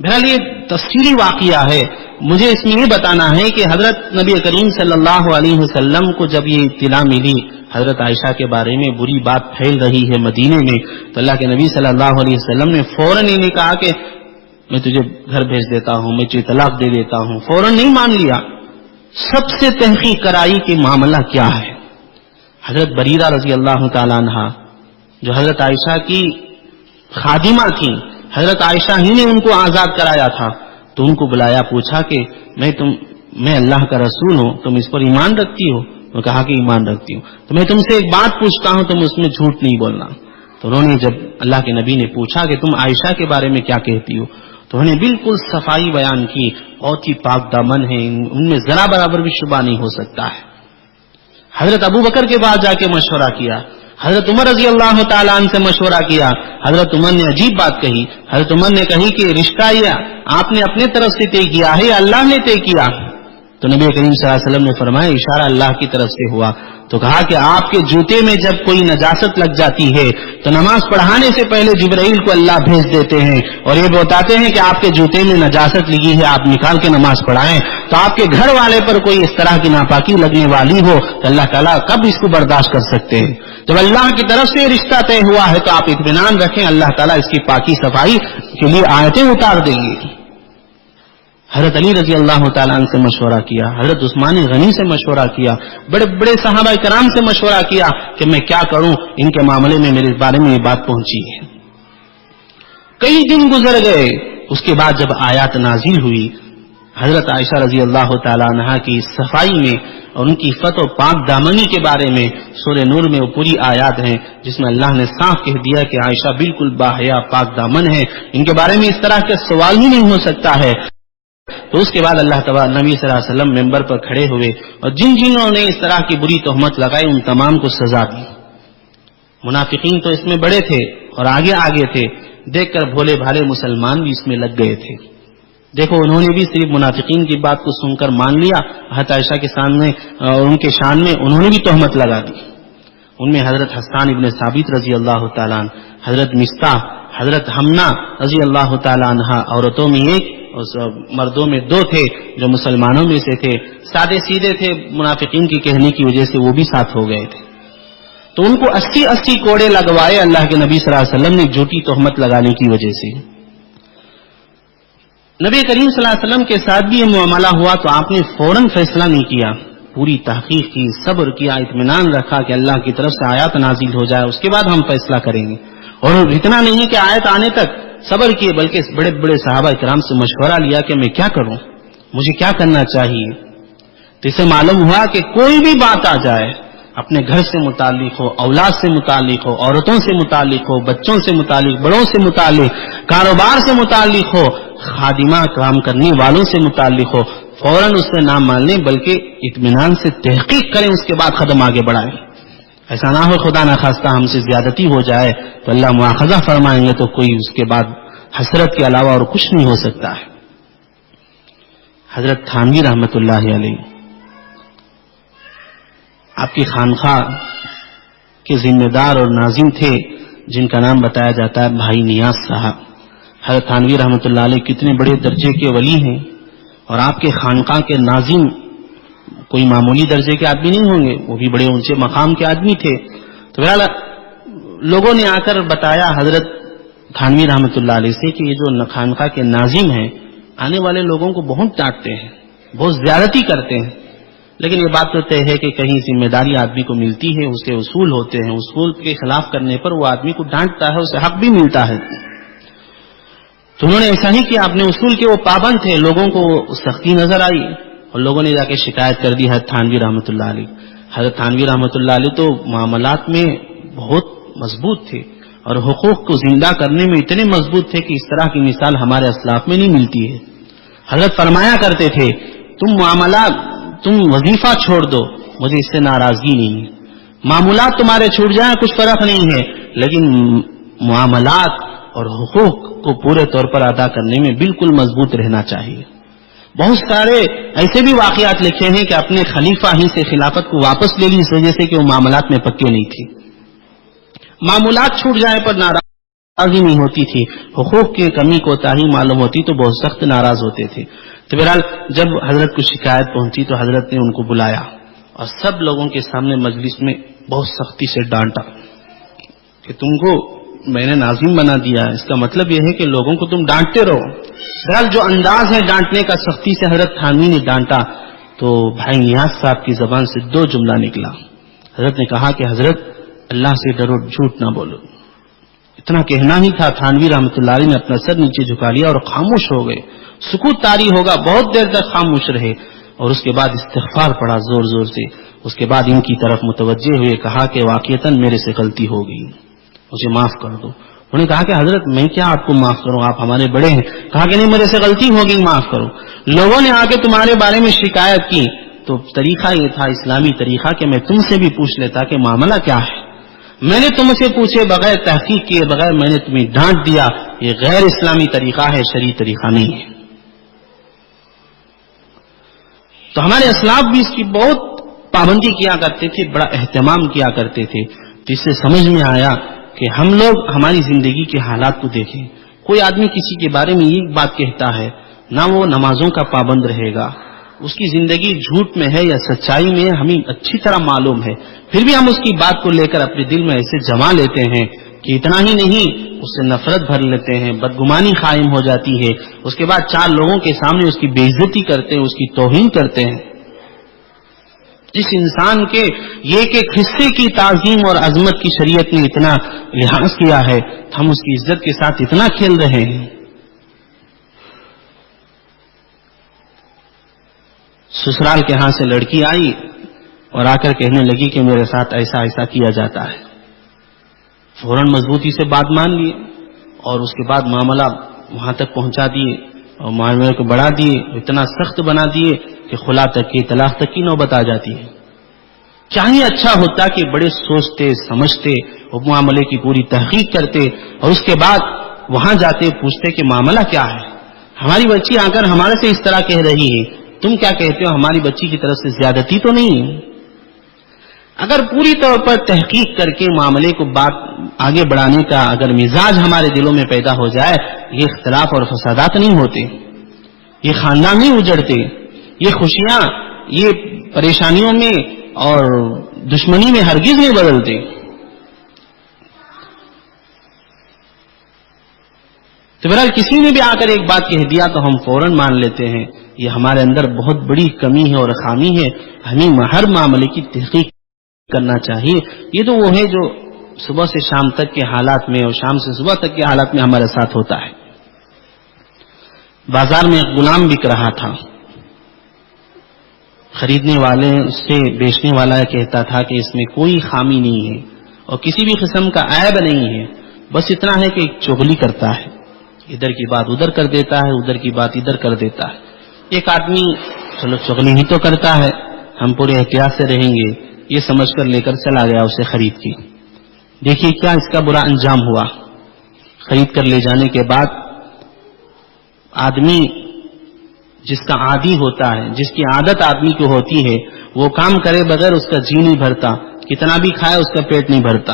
بہرحال یہ تفصیلی واقعہ ہے. مجھے اس میں یہ بتانا ہے کہ حضرت نبی کریم صلی اللہ علیہ وسلم کو جب یہ اطلاع ملی حضرت عائشہ کے بارے میں بری بات پھیل رہی ہے مدینے میں، تو اللہ کے نبی صلی اللہ علیہ وسلم نے فوراً انہیں کہا کہ میں تجھے گھر بھیج دیتا ہوں، میں تجھے طلاق دے دیتا ہوں. فوراً نہیں مان لیا. سب سے تحقیق کرائی کہ معاملہ کیا ہے. حضرت بریرہ رضی اللہ تعالیٰ عنہ جو حضرت عائشہ کی خادمہ تھیں، حضرت عائشہ ہی نے ان کو آزاد کرایا تھا. تو ان کو بلایا، پوچھا کہ میں اللہ کا رسول ہوں، تم اس پر ایمان رکھتی ہو؟ تو کہا کہ ایمان رکھتی ہوں. تو میں تم سے ایک بات پوچھتا ہوں، تم اس میں جھوٹ نہیں بولنا. تو انہوں نے جب اللہ کے نبی نے پوچھا کہ تم عائشہ کے بارے میں کیا کہتی ہو، تو انہیں بالکل صفائی بیان کی، بہت ہی پاک دامن ہے، ان میں ذرا برابر بھی شبہ نہیں ہو سکتا ہے۔ حضرت ابو بکر کے پاس جا کے مشورہ کیا، حضرت عمر رضی اللہ تعالیٰ عنہ سے مشورہ کیا۔ حضرت عمر نے عجیب بات کہی، حضرت عمر نے کہی کہ رشتہ یہ آپ نے اپنے طرف سے طے کیا ہے یا اللہ نے طے کیا؟ تو نبی کریم صلی اللہ علیہ وسلم نے فرمایا اشارہ اللہ کی طرف سے ہوا۔ تو کہا کہ آپ کے جوتے میں جب کوئی نجاست لگ جاتی ہے تو نماز پڑھانے سے پہلے جبرائیل کو اللہ بھیج دیتے ہیں اور یہ بتاتے ہیں کہ آپ کے جوتے میں نجاست لگی ہے، آپ نکال کے نماز پڑھائیں۔ تو آپ کے گھر والے پر کوئی اس طرح کی ناپاکی لگنے والی ہو تو اللہ تعالیٰ کب اس کو برداشت کر سکتے ہیں؟ جب اللہ کی طرف سے رشتہ طے ہوا ہے تو آپ اطمینان رکھیں، اللہ تعالیٰ اس کی پاکی صفائی کے لیے آیتیں اتار دیں گے۔ حضرت علی رضی اللہ تعالیٰ عنہ سے مشورہ کیا، حضرت عثمان غنی سے مشورہ کیا، بڑے بڑے صحابہ کرام سے مشورہ کیا کہ میں کیا کروں، ان کے معاملے میں میرے بارے میں یہ بات پہنچی ہے۔ کئی دن گزر گئے، اس کے بعد جب آیات نازل ہوئی حضرت عائشہ رضی اللہ تعالیٰ عنہ کی صفائی میں اور ان کی عفت و پاک دامنی کے بارے میں، سورہ نور میں وہ پوری آیات ہیں جس میں اللہ نے صاف کہہ دیا کہ عائشہ بالکل باحیا پاک دامن ہے، ان کے بارے میں اس طرح کا سوال ہی نہیں ہو سکتا ہے۔ تو اس کے بعد اللہ تعالیٰ نبی صلی اللہ علیہ وسلم ممبر پر کھڑے ہوئے اور جن جنہوں نے اس طرح کی بری تہمت لگائی ان تمام کو سزا دی۔ منافقین تو اس میں بڑے تھے اور آگے تھے، دیکھ کر بھولے بھالے مسلمان بھی اس میں لگ گئے تھے۔ دیکھو انہوں نے بھی صرف منافقین کی بات کو سن کر مان لیا، حضرت عائشہ کے سامنے اور ان کے شان میں انہوں نے بھی تہمت لگا دی۔ ان میں حضرت حسان ابن ثابت رضی اللہ تعالیٰ عنہ، حضرت مستح، حضرت حمنا رضی اللہ تعالیٰ عنہ، عورتوں میں ایک اور مردوں میں دو تھے جو مسلمانوں میں سے تھے، سادے سیدھے تھے، منافقین کی کہنے کی وجہ سے وہ بھی ساتھ ہو گئے تھے۔ تو ان کو 80 کوڑے لگوائے اللہ کے نبی صلی اللہ علیہ وسلم نے جھوٹی تہمت لگانے کی وجہ سے۔ نبی کریم صلی اللہ علیہ وسلم کے ساتھ بھی یہ معاملہ ہوا تو آپ نے فوراً فیصلہ نہیں کیا، پوری تحقیق کی، صبر کیا، اطمینان رکھا کہ اللہ کی طرف سے آیات نازل ہو جائے، اس کے بعد ہم فیصلہ کریں گے۔ اور اتنا نہیں کہ آیت آنے تک صبر کیے بلکہ بڑے بڑے صحابہ کرام سے مشورہ لیا کہ میں کیا کروں، مجھے کیا کرنا چاہیے۔ تو اسے معلوم ہوا کہ کوئی بھی بات آ جائے، اپنے گھر سے متعلق ہو، اولاد سے متعلق ہو، عورتوں سے متعلق ہو، بچوں سے متعلق، بڑوں سے متعلق، کاروبار سے متعلق ہو، خادمہ کام کرنے والوں سے متعلق ہو، فوراً اس سے نہ مان لیں بلکہ اطمینان سے تحقیق کریں، اس کے بعد قدم آگے بڑھائیں۔ ایسا نہ ہو خدا نخواستہ ہم سے زیادتی ہو جائے تو اللہ مواخذہ فرمائیں گے تو کوئی اس کے بعد حسرت کے علاوہ اور کچھ نہیں ہو سکتا ہے۔ حضرت تھانوی رحمت اللہ علیہ آپ کی خانقاہ کے ذمہ دار اور ناظم تھے جن کا نام بتایا جاتا ہے بھائی نیاز صاحب۔ حضرت تھانوی رحمت اللہ علیہ کتنے بڑے درجے کے ولی ہیں اور آپ کے خانقاہ کے ناظم کوئی معمولی درجے کے آدمی نہیں ہوں گے، وہ بھی بڑے اونچے مقام کے آدمی تھے۔ تو بہرحال لوگوں نے آ کر بتایا حضرت تھانوی رحمت اللہ علیہ سے کہ یہ جو خانقاہ کے ناظم ہیں آنے والے لوگوں کو بہت ڈانٹتے ہیں، بہت زیادتی کرتے ہیں، لیکن یہ بات تو طے ہے کہ کہیں ذمہ داری آدمی کو ملتی ہے، اس کے اصول ہوتے ہیں، اصول کے خلاف کرنے پر وہ آدمی کو ڈانٹتا ہے، اسے حق بھی ملتا ہے۔ تو انہوں نے ایسا ہی کیا، اپنے اصول کے وہ پابند تھے، لوگوں کو سختی نظر آئی اور لوگوں نے جا کے شکایت کر دی حضرت تھانوی رحمت اللہ علیہ۔ حضرت تھانوی رحمت اللہ علیہ تو معاملات میں بہت مضبوط تھے اور حقوق کو زندہ کرنے میں اتنے مضبوط تھے کہ اس طرح کی مثال ہمارے اسلاف میں نہیں ملتی ہے۔ حضرت فرمایا کرتے تھے تم وظیفہ چھوڑ دو، مجھے اس سے ناراضگی نہیں ہے، معاملات تمہارے چھوٹ جائیں کچھ فرق نہیں ہے، لیکن معاملات اور حقوق کو پورے طور پر ادا کرنے میں بالکل مضبوط رہنا چاہیے۔ بہت سارے ایسے بھی واقعات لکھے ہیں کہ اپنے خلیفہ ہی سے خلافت کو واپس لے لی اس وجہ سے کہ وہ معاملات میں پکے نہیں تھے۔ معاملات چھوٹ جائے پر ناراضی نہیں ہوتی تھی، حقوق کی کمی کوتاہی معلوم ہوتی تو بہت سخت ناراض ہوتے تھے۔ تو بہرحال جب حضرت کو شکایت پہنچی تو حضرت نے ان کو بلایا اور سب لوگوں کے سامنے مجلس میں بہت سختی سے ڈانٹا کہ تم کو میں نے ناظم بنا دیا، اس کا مطلب یہ ہے کہ لوگوں کو تم ڈانٹتے رہو۔ بہرحال جو انداز ہے ڈانٹنے کا، سختی سے حضرت تھانوی نے ڈانٹا تو بھائی نیاز صاحب کی زبان سے دو جملہ نکلا۔ حضرت نے کہا کہ حضرت اللہ سے ڈرو، جھوٹ نہ بولو۔ اتنا کہنا ہی تھا، تھانوی رحمت اللہ علیہ نے اپنا سر نیچے جھکا لیا اور خاموش ہو گئے۔ سکوت طاری ہوگا، بہت دیر تک خاموش رہے اور اس کے بعد استغفار پڑھا زور زور سے۔ اس کے بعد ان کی طرف متوجہ ہوئے کہا کہ واقعتاً میرے سے غلطی ہو گئی، مجھے معاف کر دو۔ انہوں نے کہا کہ حضرت میں کیا آپ کو معاف کروں، آپ ہمارے بڑے ہیں. کہا کہ نہیں، میرے سے غلطی ہو گئی، معاف کرو. لوگوں نے آ کے تمہارے بارے میں شکایت کی تو طریقہ یہ تھا، اسلامی طریقہ، کہ میں تم سے بھی پوچھ لیتا کہ معاملہ کیا ہے. میں نے تم سے پوچھے بغیر، تحقیق کیے بغیر میں نے تمہیں ڈانٹ دیا. یہ غیر اسلامی طریقہ ہے، شرعی طریقہ نہیں ہے. تو ہمارے اسلاف بھی اس کی بہت پابندی کیا کرتے تھے، بڑا اہتمام کیا کرتے تھے. جس سے سمجھ میں آیا کہ ہم لوگ ہماری زندگی کے حالات کو دیکھیں. کوئی آدمی کسی کے بارے میں یہ بات کہتا ہے، نہ وہ نمازوں کا پابند رہے گا، اس کی زندگی جھوٹ میں ہے یا سچائی میں ہمیں اچھی طرح معلوم ہے، پھر بھی ہم اس کی بات کو لے کر اپنے دل میں ایسے جما لیتے ہیں کہ اتنا ہی نہیں، اس سے نفرت بھر لیتے ہیں، بدگمانی قائم ہو جاتی ہے. اس کے بعد 4 لوگوں کے سامنے اس کی بے عزتی کرتے ہیں، اس کی توہین کرتے ہیں. جس انسان کے یہ کہ حصے کی تعظیم اور عظمت کی شریعت نے اتنا لحاظ کیا ہے، ہم اس کی عزت کے ساتھ اتنا کھیل رہے ہیں. سسرال کے ہاں سے لڑکی آئی اور آ کر کہنے لگی کہ میرے ساتھ ایسا ایسا کیا جاتا ہے. فوراً مضبوطی سے بات مان لیے اور اس کے بعد معاملہ وہاں تک پہنچا دیے اور معاملے کو بڑھا دیے، اتنا سخت بنا دیے کہ خلا تک کی، طلاق تک کی نوبت آ جاتی ہے. چاہیے اچھا ہوتا کہ بڑے سوچتے سمجھتے اور معاملے کی پوری تحقیق کرتے اور اس کے بعد وہاں جاتے پوچھتے کہ معاملہ کیا ہے. ہماری بچی آ کر ہمارے سے اس طرح کہہ رہی ہے، تم کیا کہتے ہو، ہماری بچی کی طرف سے زیادتی تو نہیں ہے؟ اگر پوری طور پر تحقیق کر کے معاملے کو بات آگے بڑھانے کا اگر مزاج ہمارے دلوں میں پیدا ہو جائے، یہ اختلاف اور فسادات نہیں ہوتے، یہ خاندان نہیں اجڑتے، یہ خوشیاں یہ پریشانیوں میں اور دشمنی میں ہرگز نہیں بدلتے. تو بہرحال کسی نے بھی آ کر ایک بات کہہ دیا تو ہم فوراً مان لیتے ہیں. یہ ہمارے اندر بہت بڑی کمی ہے اور خامی ہے. ہمیں ہر معاملے کی تحقیق کرنا چاہیے. یہ تو وہ ہے جو صبح سے شام تک کے حالات میں اور شام سے صبح تک کے حالات میں ہمارے ساتھ ہوتا ہے. بازار میں ایک غلام بک رہا تھا. خریدنے والے سے بیچنے والا کہتا تھا کہ اس میں کوئی خامی نہیں ہے اور کسی بھی قسم کا عیب نہیں ہے، بس اتنا ہے کہ ایک چغلی کرتا ہے، ادھر کی بات ادھر کر دیتا ہے، ادھر کی بات ادھر کر دیتا ہے. ایک آدمی چلو چغلی ہی تو کرتا ہے، ہم پورے احتیاط سے رہیں گے، یہ سمجھ کر لے کر چلا گیا اسے خرید کی. دیکھیے کیا اس کا برا انجام ہوا. خرید کر لے جانے کے بعد آدمی جس کا عادی ہوتا ہے، جس کی عادت آدمی کو ہوتی ہے، وہ کام کرے بغیر اس کا جی نہیں بھرتا، کتنا بھی کھائے اس کا پیٹ نہیں بھرتا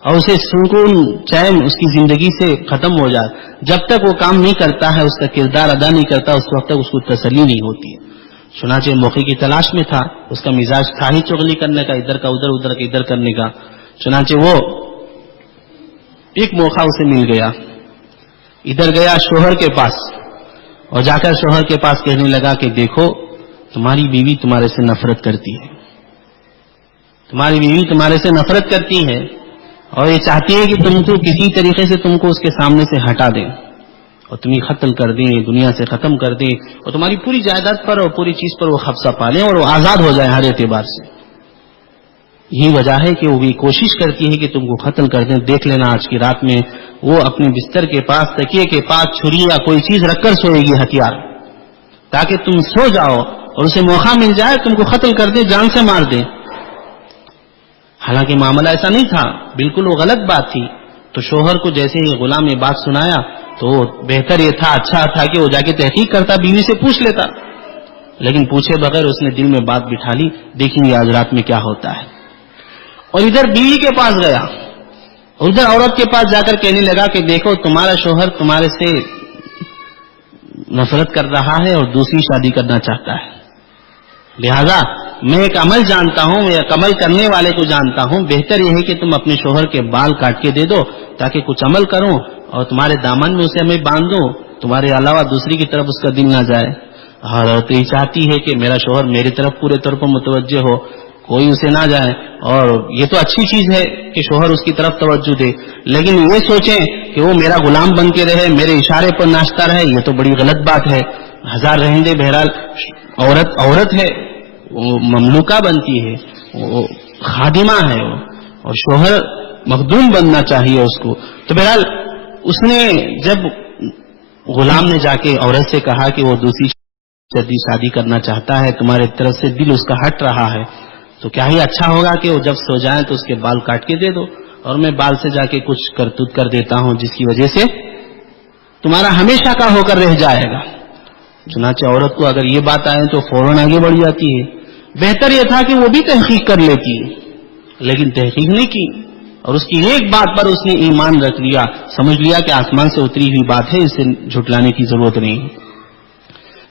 اور اسے سکون چین اس کی زندگی سے ختم ہو جائے. جب تک وہ کام نہیں کرتا ہے، اس کا کردار ادا نہیں کرتا، اس وقت تک اس کو تسلی نہیں ہوتی ہے. چنانچہ موقع کی تلاش میں تھا، اس کا مزاج تھا ہی چغلی کرنے کا، ادھر کا ادھر، ادھر کا ادھر کرنے کا. چنانچہ وہ ایک موقع اسے مل گیا، ادھر گیا شوہر کے پاس اور جا کر شوہر کے پاس کہنے لگا کہ دیکھو تمہاری بیوی تمہارے سے نفرت کرتی ہے، تمہاری بیوی تمہارے سے نفرت کرتی ہے اور یہ چاہتی ہے کہ تم کو کسی طریقے سے تم کو اس کے سامنے سے ہٹا دیں اور تمہیں قتل کر دیں، دنیا سے ختم کر دیں اور تمہاری پوری جائیداد پر اور پوری چیز پر وہ قبضہ پا لیں اور وہ آزاد ہو جائے ہر اعتبار سے. یہی وجہ ہے کہ وہ بھی کوشش کرتی ہے کہ تم کو قتل کر دیں. دیکھ لینا آج کی رات میں وہ اپنے بستر کے پاس تکیے کے پاس چھری یا کوئی چیز رکھ کر سوئے گی، ہتھیار، تاکہ تم سو جاؤ اور اسے موقع مل جائے تم کو قتل کر دے، جان سے مار دے. حالانکہ معاملہ ایسا نہیں تھا، بالکل وہ غلط بات تھی. تو شوہر کو جیسے ہی غلام یہ بات سنایا تو بہتر یہ تھا، اچھا تھا کہ وہ جا کے تحقیق کرتا، بیوی سے پوچھ لیتا. لیکن پوچھے بغیر اس نے دل میں بات بٹھا لی. دیکھیں گے آج رات میں کیا ہوتا ہے. اور ادھر بیوی کے پاس گیا، ادھر عورت کے پاس جا کر کہنے لگا کہ دیکھو تمہارا شوہر تمہارے سے نفرت کر رہا ہے اور دوسری شادی کرنا چاہتا ہے، لہذا میں ایک عمل جانتا ہوں، میں ایک عمل کرنے والے کو جانتا ہوں، بہتر یہ ہے کہ تم اپنے شوہر کے بال کاٹ کے دے دو تاکہ کچھ عمل کروں اور تمہارے دامن میں اسے میں باندھ دوں، تمہارے علاوہ دوسری کی طرف اس کا دل نہ جائے. عورت یہ چاہتی ہے کہ میرا شوہر میری طرف پورے طور پر متوجہ ہو، کوئی اسے نہ جائے، اور یہ تو اچھی چیز ہے کہ شوہر اس کی طرف توجہ دے، لیکن یہ سوچیں کہ وہ میرا غلام بن کے رہے، میرے اشارے پر ناچتا رہے، یہ تو بڑی غلط بات ہے. ہزار رہندے بہرحال عورت ہے، وہ مملوکہ بنتی ہے، وہ خادمہ ہے، اور شوہر مخدوم بننا چاہیے اس کو. تو بہرحال اس نے جب غلام نے جا کے عورت سے کہا کہ وہ دوسری شادی کرنا چاہتا ہے, تمہارے طرف سے دل اس کا ہٹ رہا ہے, تو کیا ہی اچھا ہوگا کہ وہ جب سو جائیں تو اس کے بال کاٹ کے دے دو, اور میں بال سے جا کے کچھ کرتوت کر دیتا ہوں جس کی وجہ سے تمہارا ہمیشہ کا ہو کر رہ جائے گا. چنانچہ عورت کو اگر یہ بات آئے تو فوراً آگے بڑھ جاتی ہے. بہتر یہ تھا کہ وہ بھی تحقیق کر لیتی, لیکن تحقیق نہیں کی, اور اس کی ایک بات پر اس نے ایمان رکھ لیا, سمجھ لیا کہ آسمان سے اتری ہوئی بات ہے, اسے جھٹلانے کی ضرورت نہیں.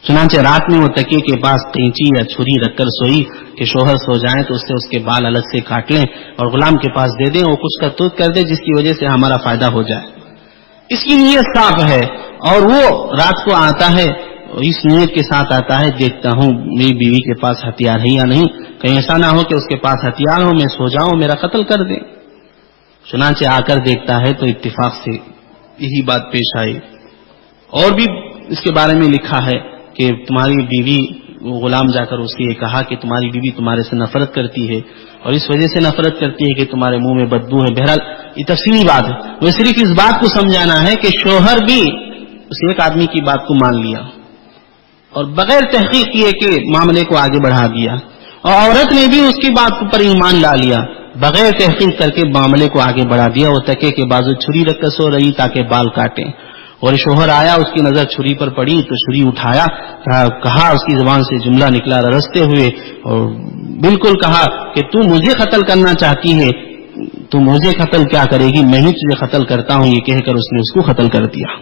چنانچہ رات میں وہ تکیے کے پاس قینچی یا چھری رکھ کر سوئی کہ شوہر سو جائیں تو اس سے اس کے بال الگ سے کاٹ لیں اور غلام کے پاس دے دیں, وہ کچھ کرتوت کر دے جس کی وجہ سے ہمارا فائدہ ہو جائے. اس کی نیت صاف ہے, اور وہ رات کو آتا ہے اس نیت کے ساتھ آتا ہے, دیکھتا ہوں میری بیوی کے پاس ہتھیار ہے یا نہیں, کہیں ایسا نہ ہو کہ اس کے پاس ہتھیار ہو, میں سو جاؤں, میرا قتل کر دے. چنانچہ آ کر دیکھتا ہے تو اتفاق سے یہی بات پیش آئی. اور بھی اس کے بارے میں لکھا ہے کہ تمہاری بیوی, غلام جا کر اس سے یہ کہا کہ تمہاری بیوی تمہارے سے نفرت کرتی ہے, اور اس وجہ سے نفرت کرتی ہے کہ تمہارے منہ میں بدبو ہے. بہرحال یہ تفصیلی بات ہے, وہ صرف اس بات کو سمجھانا ہے کہ شوہر بھی اس ایک آدمی کی بات کو مان لیا اور بغیر تحقیق کیے کہ معاملے کو آگے بڑھا دیا, اور عورت نے بھی اس کی بات پر ایمان لا لیا, بغیر تحقیق کر کے معاملے کو آگے بڑھا دیا. وہ تکے کے بازو چھری رکھ کر سو رہی تاکہ بال کاٹیں, اور شوہر آیا, اس کی نظر چھری پر پڑی تو چھری اٹھایا, کہا اس کی زبان سے جملہ نکلا رستے ہوئے, اور بالکل کہا کہ تو مجھے قتل کرنا چاہتی ہے, تو مجھے قتل کیا کرے گی, میں ہی تجھے قتل کرتا ہوں. یہ کہہ کر اس نے اس کو قتل کر دیا.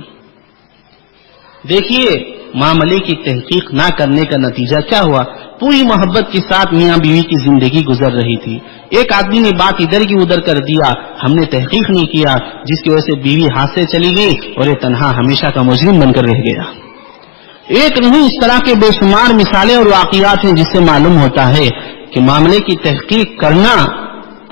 دیکھیے معاملے کی تحقیق نہ کرنے کا نتیجہ کیا ہوا. پوری محبت کے ساتھ میاں بیوی کی زندگی گزر رہی تھی, ایک آدمی نے بات ادھر کی ادھر کر دیا, ہم نے تحقیق نہیں کیا, جس کی وجہ سے بیوی ہاتھ سے چلی گئی اور یہ تنہا ہمیشہ کا مجرم بن کر رہ گیا. ایک نہیں, اس طرح کے بے شمار مثالیں اور واقعات ہیں جس سے معلوم ہوتا ہے کہ معاملے کی تحقیق کرنا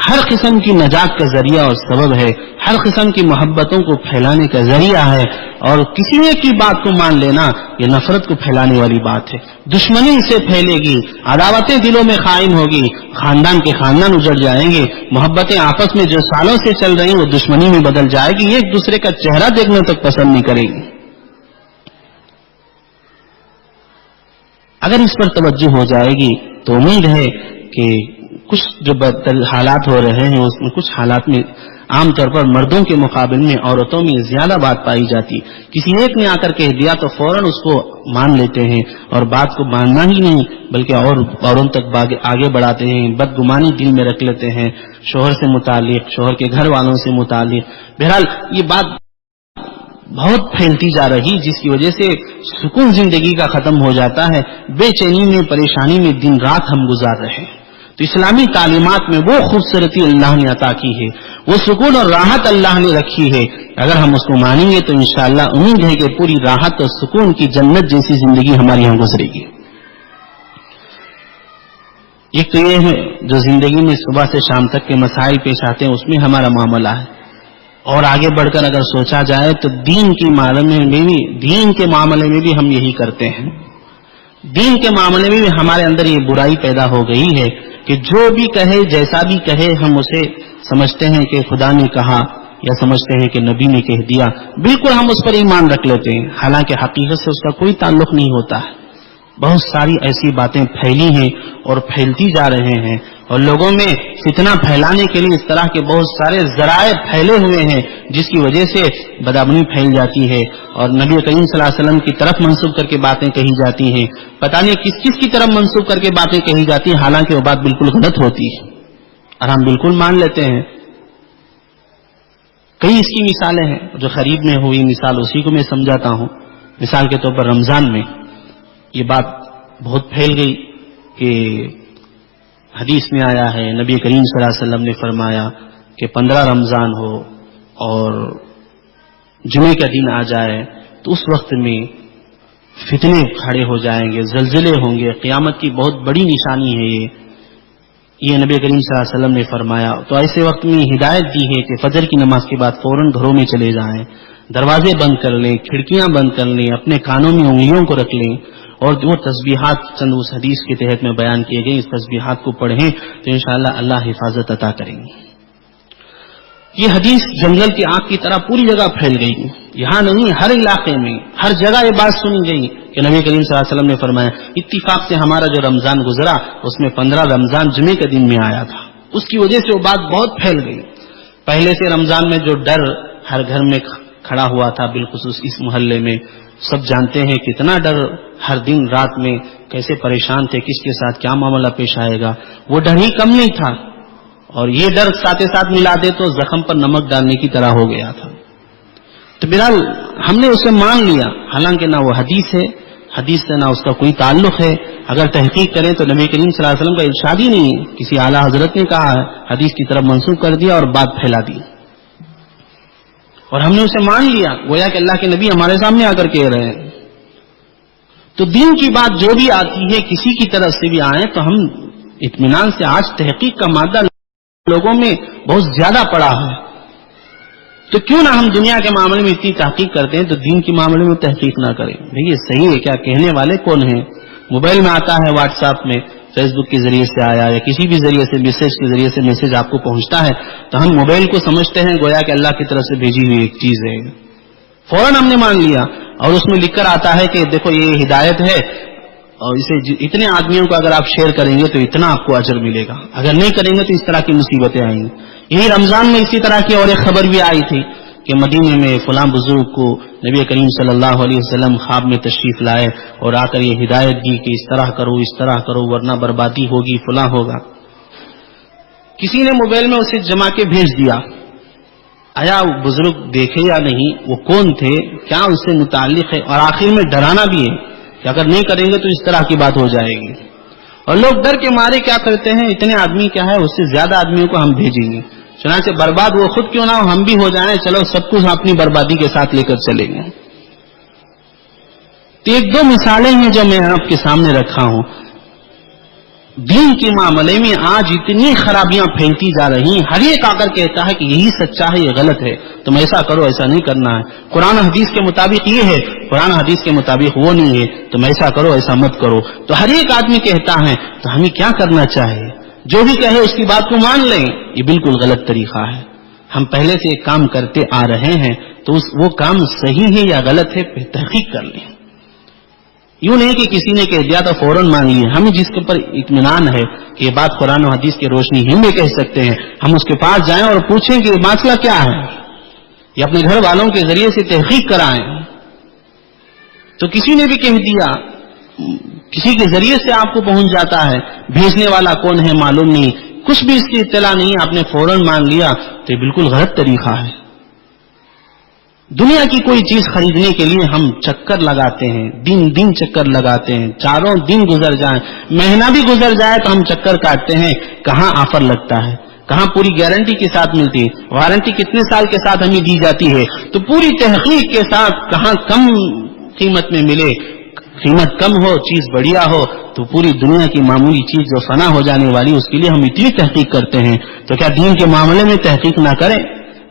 ہر قسم کی نجات کا ذریعہ اور سبب ہے, ہر قسم کی محبتوں کو پھیلانے کا ذریعہ ہے, اور کسی ایک کی بات کو مان لینا یہ نفرت کو پھیلانے والی بات ہے. دشمنی سے پھیلے گی, عداوتیں دلوں میں قائم ہوگی, خاندان کے خاندان اجڑ جائیں گے, محبتیں آپس میں جو سالوں سے چل رہی وہ دشمنی میں بدل جائے گی, ایک دوسرے کا چہرہ دیکھنے تک پسند نہیں کرے گی. اگر اس پر توجہ ہو جائے گی تو امید ہے کہ کچھ جو حالات ہو رہے ہیں اس میں کچھ حالات میں عام طور پر مردوں کے مقابل میں عورتوں میں زیادہ بات پائی جاتی. کسی ایک نے آ کر کہہ دیا تو فوراً اس کو مان لیتے ہیں, اور بات کو ماننا ہی نہیں بلکہ اوروں تک آگے بڑھاتے ہیں, بدگمانی دل میں رکھ لیتے ہیں شوہر سے متعلق, شوہر کے گھر والوں سے متعلق. بہرحال یہ بات بہت پھیلتی جا رہی, جس کی وجہ سے سکون زندگی کا ختم ہو جاتا ہے, بے چینی میں, پریشانی میں دن رات ہم گزار رہے ہیں. تو اسلامی تعلیمات میں وہ خوبصورتی اللہ نے عطا کی ہے, وہ سکون اور راحت اللہ نے رکھی ہے. اگر ہم اس کو مانیں گے تو انشاءاللہ امید ہے کہ پوری راحت اور سکون کی جنت جیسی زندگی ہماری یہاں گزرے گی. ایک تو یہ ہے جو زندگی میں صبح سے شام تک کے مسائل پیش آتے ہیں اس میں ہمارا معاملہ ہے, اور آگے بڑھ کر اگر سوچا جائے تو دین کے معاملے میں بھی ہم یہی کرتے ہیں. دین کے معاملے میں بھی ہمارے اندر یہ برائی پیدا ہو گئی ہے کہ جو بھی کہے, جیسا بھی کہے, ہم اسے سمجھتے ہیں کہ خدا نے کہا یا سمجھتے ہیں کہ نبی نے کہہ دیا, بالکل ہم اس پر ایمان رکھ لیتے ہیں, حالانکہ حقیقت سے اس کا کوئی تعلق نہیں ہوتا ہے. بہت ساری ایسی باتیں پھیلی ہیں اور پھیلتی جا رہے ہیں, اور لوگوں میں فتنہ پھیلانے کے لیے اس طرح کے بہت سارے ذرائع پھیلے ہوئے ہیں جس کی وجہ سے بدامنی پھیل جاتی ہے, اور نبی کریم صلی اللہ علیہ وسلم کی طرف منسوب کر کے باتیں کہی جاتی ہیں. پتہ نہیں کس کس کی طرف منسوب کر کے باتیں کہی جاتی ہیں, حالانکہ وہ بات بالکل غلط ہوتی ہے اور ہم بالکل مان لیتے ہیں. کئی اس کی مثالیں ہیں. جو قریب میں ہوئی مثال اسی کو میں سمجھاتا ہوں. مثال کے طور پر رمضان میں یہ بات بہت پھیل گئی کہ حدیث میں آیا ہے, نبی کریم صلی اللہ علیہ وسلم نے فرمایا کہ 15 رمضان ہو اور جمعے کا دن آ جائے تو اس وقت میں فتنے کھڑے ہو جائیں گے, زلزلے ہوں گے, قیامت کی بہت بڑی نشانی ہے یہ نبی کریم صلی اللہ علیہ وسلم نے فرمایا. تو ایسے وقت میں ہدایت دی ہے کہ فجر کی نماز کے بعد فوراً گھروں میں چلے جائیں, دروازے بند کر لیں, کھڑکیاں بند کر لیں, اپنے کانوں میں انگلیوں کو رکھ لیں, اور وہ تسبیحات چند اس حدیث کے تحت میں بیان کیے گئے, اس تسبیحات کو پڑھیں تو انشاءاللہ اللہ حفاظت عطا کریں گے. یہ حدیث جنگل کی آگ کی طرح پوری جگہ پھیل گئی. یہاں نہیں، ہر علاقے میں، ہر جگہ یہ بات سنی گئی کہ نبی کریم صلی اللہ علیہ وسلم نے فرمایا اتفاق سے ہمارا جو رمضان گزرا اس میں 15 رمضان جمعے کے دن میں آیا تھا. اس کی وجہ سے وہ بات بہت پھیل گئی. پہلے سے رمضان میں جو ڈر ہر گھر میں کھڑا ہوا تھا، بالخصوص اس محلے میں سب جانتے ہیں کتنا ڈر، ہر دن رات میں کیسے پریشان تھے، کس کے ساتھ کیا معاملہ پیش آئے گا. وہ ڈر ہی کم نہیں تھا، اور یہ ڈر ساتھ ساتھ ملا دے تو زخم پر نمک ڈالنے کی طرح ہو گیا تھا. تو بہرحال ہم نے اسے مان لیا، حالانکہ نہ وہ حدیث ہے، حدیث سے نہ اس کا کوئی تعلق ہے. اگر تحقیق کریں تو نبی کریم صلی اللہ علیہ وسلم کا ارشاد ہی نہیں ہے، کسی اعلیٰ حضرت نے کہا ہے، حدیث کی طرف منسوخ کر دیا اور بات پھیلا دی، اور ہم نے اسے مان لیا گویا کہ اللہ کے نبی ہمارے سامنے آ کر کہہ رہے ہیں. تو دین کی بات جو بھی آتی ہے کسی کی طرف سے بھی آئے تو ہم اطمینان سے، آج تحقیق کا مادہ لوگوں میں بہت زیادہ پڑا ہے، تو کیوں نہ ہم دنیا کے معاملے میں اتنی تحقیق کرتے ہیں تو دین کے معاملے میں تحقیق نہ کریں. بھئی یہ صحیح ہے کیا؟ کہنے والے کون ہیں؟ موبائل میں آتا ہے، واٹس ایپ میں، فیس بک کے ذریعے سے آیا یا کسی بھی ذریعے سے، میسج کے ذریعے سے میسج آپ کو پہنچتا ہے تو ہم موبائل کو سمجھتے ہیں گویا کہ اللہ کی طرف سے بھیجی ہوئی ایک چیز ہے. فوراً ہم نے مان لیا، اور اس میں لکھ کر آتا ہے کہ دیکھو یہ ہدایت ہے، اور اسے اتنے آدمیوں کو اگر آپ شیئر کریں گے تو اتنا آپ کو اجر ملے گا، اگر نہیں کریں گے تو اس طرح کی مصیبتیں آئیں گی. یہی رمضان میں اسی طرح کی اور ایک خبر بھی آئی تھی کہ مدینے میں فلاں بزرگ کو نبی کریم صلی اللہ علیہ وسلم خواب میں تشریف لائے اور آ کر یہ ہدایت دی کہ اس طرح کرو، اس طرح کرو، ورنہ بربادی ہوگی، فلاں ہوگا. کسی نے موبائل میں اسے جما کے بھیج دیا. آیا وہ بزرگ دیکھے یا نہیں، وہ کون تھے، کیا اس سے متعلق ہے، اور آخر میں ڈرانا بھی ہے کہ اگر نہیں کریں گے تو اس طرح کی بات ہو جائے گی. اور لوگ ڈر کے مارے کیا کرتے ہیں، اتنے آدمی کیا ہے، اس سے زیادہ آدمیوں کو ہم بھیجیں گے، چنانچہ برباد وہ خود کیوں نہ ہو، ہم بھی ہو جائیں، چلو سب کچھ اپنی بربادی کے ساتھ لے کر چلیں گے. تو ایک دو مثالیں ہیں جو میں آپ کے سامنے رکھا ہوں. دین کے معاملے میں آج اتنی خرابیاں پھیلتی جا رہی ہیں، ہر ایک آ کر کہتا ہے کہ یہی سچا ہے، یہ غلط ہے، تم ایسا کرو، ایسا نہیں کرنا ہے، قرآن حدیث کے مطابق یہ ہے، قرآن حدیث کے مطابق وہ نہیں ہے، تم ایسا کرو، ایسا مت کرو. تو ہر ایک آدمی کہتا ہے، تو ہمیں کیا کرنا چاہیے؟ جو بھی کہے اس کی بات کو مان لیں. یہ بالکل غلط طریقہ ہے. ہم پہلے سے ایک کام کرتے آ رہے ہیں تو وہ کام صحیح ہے یا غلط ہے تحقیق کر لیں. یوں نہیں کہ کسی نے کہہ دیا تو فوراً مان لیے. ہمیں جس کے اوپر اطمینان ہے کہ یہ بات قرآن و حدیث کی روشنی ہی میں کہہ سکتے ہیں، ہم اس کے پاس جائیں اور پوچھیں کہ یہ مسئلہ کیا ہے، یا اپنے گھر والوں کے ذریعے سے تحقیق کرائیں. تو کسی نے بھی کہہ دیا، کسی کے ذریعے سے آپ کو پہنچ جاتا ہے، بھیجنے والا کون ہے معلوم نہیں، کچھ بھی اس کی اطلاع نہیں، آپ نے فوراً مان لیا، تو یہ بالکل غلط طریقہ ہے. دنیا کی کوئی چیز خریدنے کے لیے ہم چکر لگاتے ہیں، دن چکر لگاتے ہیں، چاروں دن گزر جائیں، مہینہ بھی گزر جائے تو ہم چکر کاٹتے ہیں کہاں آفر لگتا ہے، کہاں پوری گارنٹی کے ساتھ ملتی ہے، وارنٹی کتنے سال کے ساتھ ہمیں دی جاتی ہے، تو پوری تحقیق کے ساتھ کہاں کم قیمت میں ملے، قیمت کم ہو، چیز بڑھیا ہو. تو پوری دنیا کی معمولی چیز جو فنا ہو جانے والی اس کے لیے ہم اتنی تحقیق کرتے ہیں، تو کیا دین کے معاملے میں تحقیق نہ کریں؟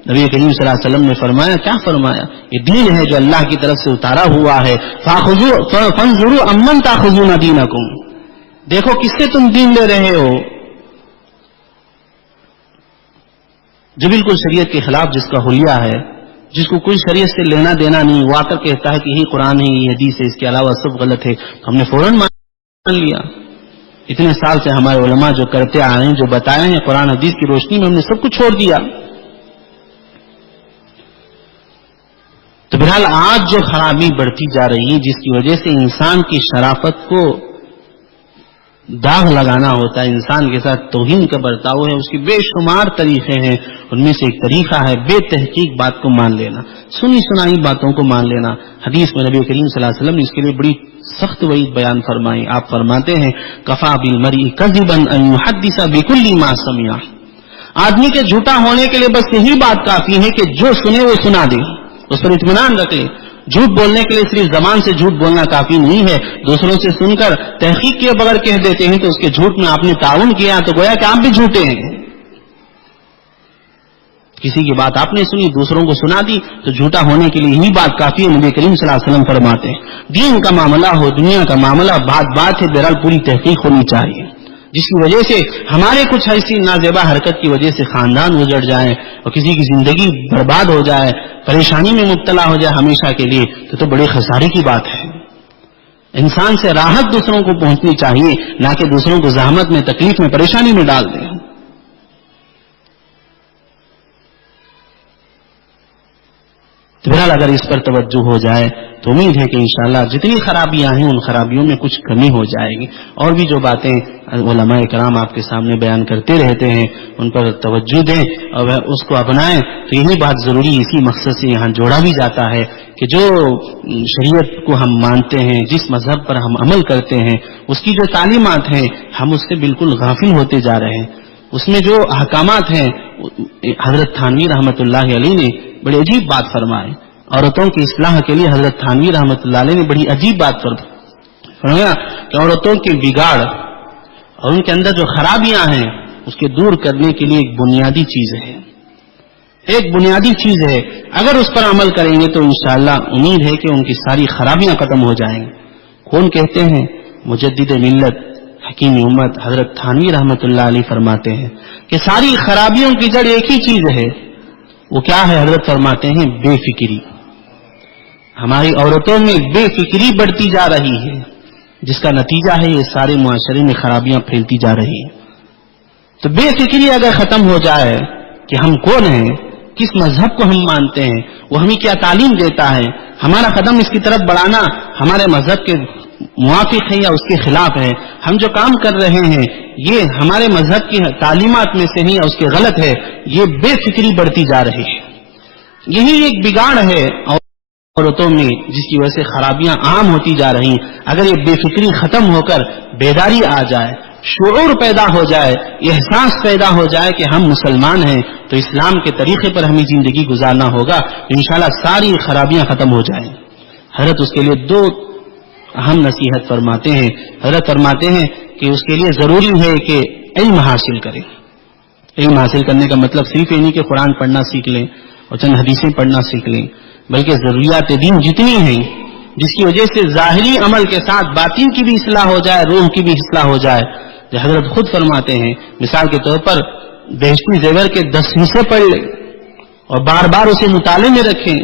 نبی کریم صلی اللہ علیہ وسلم نے فرمایا، کیا فرمایا؟ یہ دین ہے جو اللہ کی طرف سے اتارا ہوا ہے. فانظروا امن تاخذون دینکم، دیکھو کس سے تم دین لے رہے ہو. جو بالکل شریعت کے خلاف، جس کا حلیہ ہے، جس کو کوئی شریعت سے لینا دینا نہیں، وہ آ کر کہتا ہے کہ یہی قرآن ہے، یہ حدیث ہے، اس کے علاوہ سب غلط ہے، تو ہم نے فوراً مان لیا. اتنے سال سے ہمارے علماء جو کرتے آئے ہیں، جو بتائے ہیں قرآن حدیث کی روشنی میں، ہم نے سب کچھ چھوڑ دیا. تو بہرحال آج جو خرابی بڑھتی جا رہی ہے، جس کی وجہ سے انسان کی شرافت کو داغ لگانا ہوتا ہے، انسان کے ساتھ توہین کا برتاؤ ہے، اس کی بے شمار طریقے ہیں. ان میں سے ایک طریقہ ہے بے تحقیق بات کو مان لینا، سنی سنائی باتوں کو مان لینا. حدیث میں نبی کریم صلی اللہ علیہ وسلم نے اس کے لیے بڑی سخت وعید بیان فرمائی. آپ فرماتے ہیں، کفا بالمرء کذبا ان یحدث بکل ما سمع، آدمی کے جھوٹا ہونے کے لیے بس یہی بات کافی ہے کہ جو سنے وہ سنا دے، اس پر اطمینان رکھ لے. جھوٹ بولنے کے لیے صرف زبان سے جھوٹ بولنا کافی نہیں ہے، دوسروں سے سن کر تحقیق کے بغیر کہہ دیتے ہیں تو اس کے جھوٹ میں آپ نے تعاون کیا تو گویا کہ آپ بھی جھوٹے ہیں. کسی کی بات آپ نے سنی، دوسروں کو سنا دی، تو جھوٹا ہونے کے لیے یہی بات کافی ہے. نبی کریم صلی اللہ علیہ وسلم فرماتے ہیں، دین کا معاملہ ہو، دنیا کا معاملہ، بات ہے، بہرحال پوری تحقیق ہونی چاہیے. جس کی وجہ سے ہمارے کچھ ایسی نازیبا حرکت کی وجہ سے خاندان اجڑ جائے اور کسی کی زندگی برباد ہو جائے، پریشانی میں مبتلا ہو جائے ہمیشہ کے لیے، تو بڑے خسارے کی بات ہے۔ انسان سے راحت دوسروں کو پہنچنی چاہیے، نہ کہ دوسروں کو زحمت میں، تکلیف میں، پریشانی میں ڈال دیں۔ تو بہرحال اگر اس پر توجہ ہو جائے تو امید ہے کہ انشاءاللہ جتنی خرابیاں ہیں ان خرابیوں میں کچھ کمی ہو جائے گی، اور بھی جو باتیں علماء کرام آپ کے سامنے بیان کرتے رہتے ہیں ان پر توجہ دیں اور اس کو اپنائیں۔ تو یہی بات ضروری اسی مقصد سے یہاں جوڑا بھی جاتا ہے کہ جو شریعت کو ہم مانتے ہیں، جس مذہب پر ہم عمل کرتے ہیں، اس کی جو تعلیمات ہیں ہم اس سے بالکل غافل ہوتے جا رہے ہیں۔ اس میں جو احکامات ہیں، حضرت تھانوی رحمۃ اللہ علیہ نے بڑی عجیب بات فرمائی، عورتوں کی اصلاح کے لیے حضرت تھانوی رحمۃ اللہ علیہ نے بڑی عجیب بات فرمایا کہ عورتوں کے بگاڑ اور ان کے اندر جو خرابیاں ہیں اس کے دور کرنے کے لیے ایک بنیادی چیز ہے، ایک بنیادی چیز ہے، اگر اس پر عمل کریں گے تو انشاءاللہ امید ہے کہ ان کی ساری خرابیاں ختم ہو جائیں گی۔ کون کہتے ہیں؟ مجدد ملت حکیم امت حضرت تھانوی رحمۃ اللہ علیہ فرماتے ہیں کہ ساری خرابیوں کی جڑ ایک ہی چیز ہے، وہ کیا ہے؟ حضرت فرماتے ہیں بے فکری۔ ہماری عورتوں میں بے فکری بڑھتی جا رہی ہے، جس کا نتیجہ ہے یہ سارے معاشرے میں خرابیاں پھیلتی جا رہی ہیں۔ تو بے فکری اگر ختم ہو جائے کہ ہم کون ہیں، کس مذہب کو ہم مانتے ہیں، وہ ہمیں کیا تعلیم دیتا ہے، ہمارا قدم اس کی طرف بڑھانا ہمارے مذہب کے موافق ہے یا اس کے خلاف ہے، ہم جو کام کر رہے ہیں یہ ہمارے مذہب کی تعلیمات میں سے نہیں یا اس کے غلط ہے، یہ بے فکری بڑھتی جا رہی ہے۔ یہی ایک بگاڑ ہے عورتوں میں جس کی وجہ سے خرابیاں عام ہوتی جا رہی ہیں۔ اگر یہ بے فکری ختم ہو کر بیداری آ جائے، شعور پیدا ہو جائے، احساس پیدا ہو جائے کہ ہم مسلمان ہیں تو اسلام کے طریقے پر ہمیں زندگی گزارنا ہوگا، انشاءاللہ ساری خرابیاں ختم ہو جائیں۔ حضرت اس کے لیے دو اہم نصیحت فرماتے ہیں۔ حضرت فرماتے ہیں کہ اس کے لیے ضروری ہے کہ علم حاصل کریں۔ علم حاصل کرنے کا مطلب صرف یہ نہیں کہ قرآن پڑھنا سیکھ لیں اور چند حدیثیں پڑھنا سیکھ لیں، بلکہ ضروریات دین جتنی ہیں جس کی وجہ سے ظاہری عمل کے ساتھ باطن کی بھی اصلاح ہو جائے، روح کی بھی اصلاح ہو جائے۔ جو حضرت خود فرماتے ہیں مثال کے طور پر بہشتی زیور کے 10 حصے پڑھ لیں اور بار بار اسے مطالعے میں رکھیں،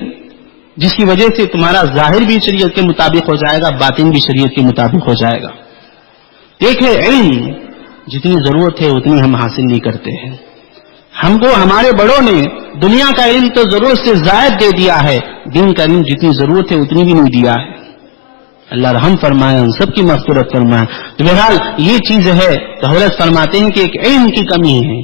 جس کی وجہ سے تمہارا ظاہر بھی شریعت کے مطابق ہو جائے گا، باطن بھی شریعت کے مطابق ہو جائے گا۔ دیکھیں علم جتنی ضرورت ہے اتنی ہم حاصل نہیں کرتے ہیں۔ ہم کو ہمارے بڑوں نے دنیا کا علم تو ضرورت سے زائد دے دیا ہے، دین کا علم جتنی ضرورت ہے اتنی بھی نہیں دیا ہے۔ اللہ رحم فرمائے، ان سب کی مغفرت فرمائے۔ تو بہرحال یہ چیز ہے، تو حضرت فرماتے ہیں کہ ایک علم کی کمی ہے۔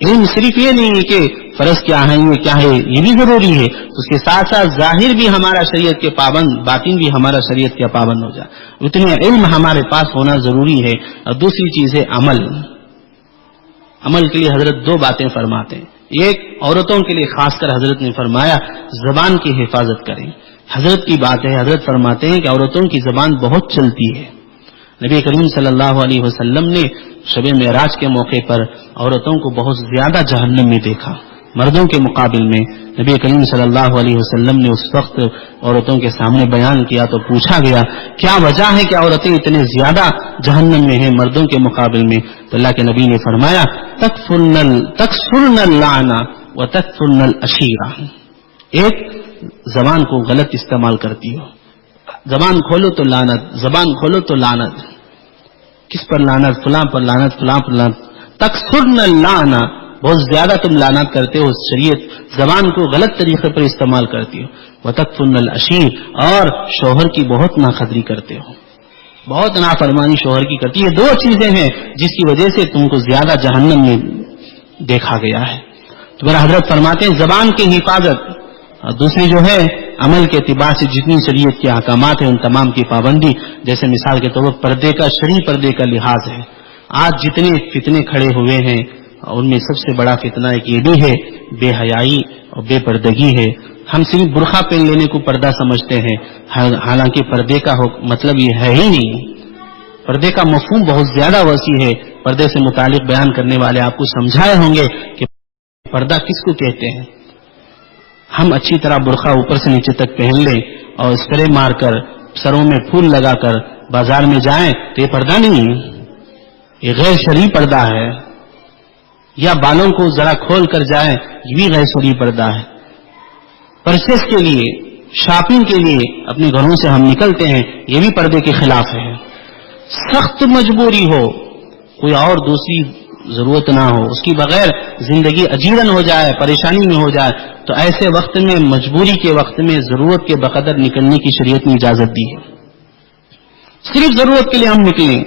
علم صرف یہ نہیں ہے کہ فرض کیا ہے، یہ کیا ہے، یہ بھی ضروری ہے، اس کے ساتھ ساتھ ظاہر بھی ہمارا شریعت کے پابند، باطن بھی ہمارا شریعت کے پابند ہو جائے، اتنا علم ہمارے پاس ہونا ضروری ہے۔ اور دوسری چیز ہے عمل۔ عمل کے لیے حضرت دو باتیں فرماتے ہیں۔ ایک عورتوں کے لیے خاص کر حضرت نے فرمایا زبان کی حفاظت کریں۔ حضرت کی بات ہے، حضرت فرماتے ہیں کہ عورتوں کی زبان بہت چلتی ہے۔ نبی کریم صلی اللہ علیہ وسلم نے شب معراج کے موقع پر عورتوں کو بہت زیادہ جہنم میں دیکھا مردوں کے مقابل میں۔ نبی کریم صلی اللہ علیہ وسلم نے اس وقت عورتوں کے سامنے بیان کیا تو پوچھا گیا کیا وجہ ہے کہ عورتیں اتنے زیادہ جہنم میں ہیں مردوں کے مقابل میں؟ تو اللہ کے نبی نے فرمایا تکفرن اللعنہ وتکفرن العشیرہ۔ ایک زبان کو غلط استعمال کرتی ہو، زبان کھولو تو لعنت، زبان کھولو تو لعنت، کس پر لعنت؟ فلاں پر لعنت، فلاں پر لعنت۔ تکفرن اللعنہ، بہت زیادہ تم لعنت کرتے ہو، شریعت زبان کو غلط طریقے پر استعمال کرتی ہو۔ وتکفرن العشیر، اور شوہر کی بہت ناقدری کرتے ہو، بہت نافرمانی شوہر کی کرتی ہے۔ دو چیزیں ہیں جس کی وجہ سے تم کو زیادہ جہنم میں دیکھا گیا ہے۔ تو میرا حضرت فرماتے ہیں زبان کی حفاظت، اور دوسری جو ہے عمل کے اعتبار سے جتنی شریعت کے احکامات ہیں ان تمام کی پابندی۔ جیسے مثال کے طور پر پردے کا، شرعی پردے کا لحاظ ہے۔ آج جتنے فتنے کھڑے ہوئے ہیں ان میں سب سے بڑا فتنہ ایک یہ بھی ہے بے حیائی اور بے پردگی ہے۔ ہم صرف برقع پہن لینے کو پردہ سمجھتے ہیں، حالانکہ پردے کا مطلب یہ ہے ہی نہیں۔ پردے کا مفہوم بہت زیادہ وسیع ہے۔ پردے سے متعلق بیان کرنے والے آپ کو سمجھائے ہوں گے کہ پردہ کس کو کہتے ہیں۔ ہم اچھی طرح برقع اوپر سے نیچے تک پہن لیں اور اسپرے مار کر سروں میں پھول لگا کر بازار میں جائیں تو یہ پردہ نہیں ہے، یہ غیر شرعی پردہ ہے، یا بالوں کو ذرا کھول کر جائیں، یہ بھی غیر شرعی پردہ ہے۔ پرچیز کے لیے، شاپنگ کے لیے اپنے گھروں سے ہم نکلتے ہیں، یہ بھی پردے کے خلاف ہے۔ سخت مجبوری ہو، کوئی اور دوسری ضرورت نہ ہو، اس کی بغیر زندگی اجیرن ہو جائے، پریشانی میں ہو جائے، تو ایسے وقت میں، مجبوری کے وقت میں ضرورت کے بقدر نکلنے کی شریعت نے اجازت دی ہے۔ صرف ضرورت کے لیے ہم نکلیں،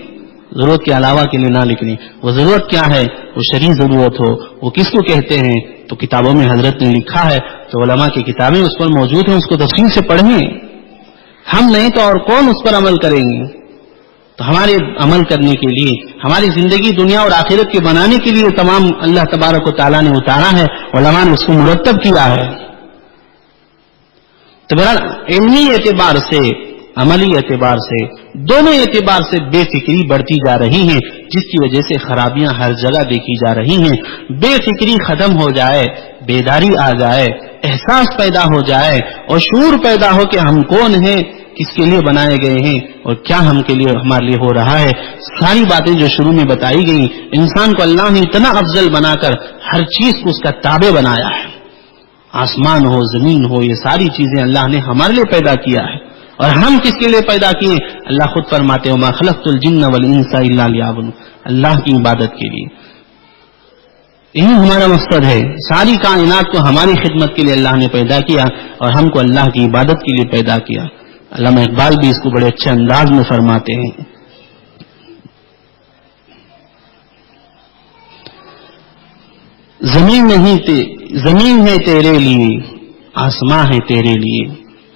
ضرورت کے علاوہ کے لیے نہ نکلیں۔ وہ ضرورت کیا ہے؟ وہ شرعی ضرورت ہو، وہ کس کو کہتے ہیں؟ تو کتابوں میں حضرت نے لکھا ہے، تو علماء کی کتابیں اس پر موجود ہیں، اس کو تفصیل سے پڑھیں۔ ہم نہیں تو اور کون اس پر عمل کریں گے؟ تو ہمارے عمل کرنے کے لیے، ہماری زندگی دنیا اور آخرت کے بنانے کے لیے تمام اللہ تبارک و تعالیٰ نے اتارا ہے، علماء نے اس کو مرتب کیا ہے۔ تو بہرحال علمی اعتبار سے، عملی اعتبار سے، دونوں اعتبار سے بے فکری بڑھتی جا رہی ہے، جس کی وجہ سے خرابیاں ہر جگہ دیکھی جا رہی ہیں۔ بے فکری ختم ہو جائے، بیداری آ جائے، احساس پیدا ہو جائے اور شعور پیدا ہو کہ ہم کون ہیں، کس کے لیے بنائے گئے ہیں اور کیا ہم کے لیے، ہمارے لیے ہو رہا ہے۔ ساری باتیں جو شروع میں بتائی گئی، انسان کو اللہ نے اتنا افضل بنا کر ہر چیز کو اس کا تابع بنایا ہے۔ آسمان ہو، زمین ہو، یہ ساری چیزیں اللہ نے ہمارے لیے پیدا کیا ہے، اور ہم کس کے لیے پیدا کیے؟ اللہ خود فرماتے ہیں وَمَا خَلَقْتُ الْجِنَّ وَالْإِنسَ إِلَّا لِيَعْبُدُونِ، اللہ کی عبادت کے لیے۔ یہی ہمارا مقصد ہے، ساری کائنات کو ہماری خدمت کے لیے اللہ نے پیدا کیا اور ہم کو اللہ کی عبادت کے لیے پیدا کیا۔ علامہ اقبال بھی اس کو بڑے اچھے انداز میں فرماتے ہیں، زمین ہے تیرے لیے، آسماں ہے تیرے لیے۔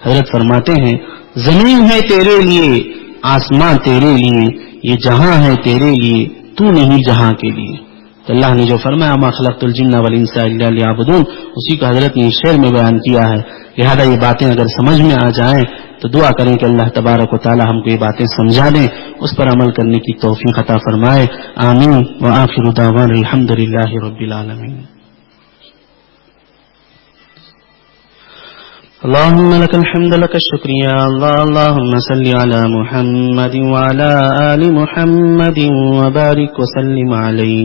حضرت فرماتے ہیں زمین ہے تیرے لیے، آسماں تیرے لیے، یہ جہاں ہے تیرے لیے، تو نہیں جہاں کے لیے۔ تو اللہ نے جو فرمایا وَمَا خَلَقْتُ الْجِنَّ وَالْإِنسَ إِلَّا لِيَعْبُدُونَ، اسی کو حضرت نے شعر میں بیان کیا ہے۔ لہذا یہ باتیں اگر سمجھ میں آ جائیں تو دعا کریں کہ اللہ تبارک و تعالی ہم کو یہ باتیں سمجھا دیں، اس پر عمل کرنے کی توفیق عطا فرمائے۔ آمین وآخر دعوانا الحمد للہ رب العالمین۔ اللهم لك الحمد لك الشكر يا الله، اللهم صل على محمد وعلى آل محمد وبارك وسلم عليه۔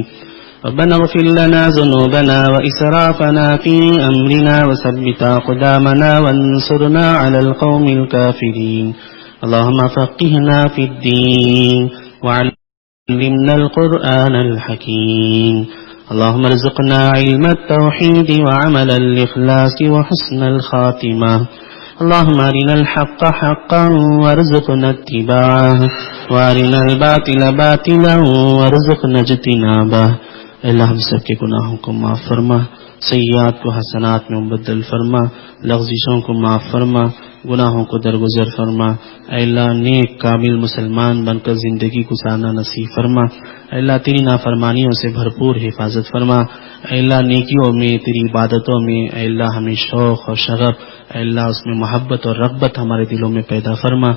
ربنا اغفر لنا ذنوبنا وإسرافنا في أمرنا وثبت أقدامنا وانصرنا على القوم الكافرين۔ اللهم فقهنا في الدين وعلمنا القرآن الحكيم۔ اللهم ارزقنا علم التوحيد وعمل الإخلاص وحسن الخاتمة۔ اللهم أرنا الحق حقا وارزقنا اتباعه وأرنا الباطل باطلا وارزقنا اجتنابه۔ اللہ ہم سب کے گناہوں کو معاف فرما، سیئات کو حسنات میں مبدل فرما، لغزشوں کو معاف فرما، گناہوں کو درگزر فرما۔ اے اللہ نیک کامل مسلمان بن کر زندگی گزارنا نصیب فرما۔ اے اللہ تیری نافرمانیوں سے بھرپور حفاظت فرما۔ اے اللہ نیکیوں میں، تیری عبادتوں میں اے اللہ ہمیں شوق اور شغف، اے اللہ اس میں محبت اور رغبت ہمارے دلوں میں پیدا فرما۔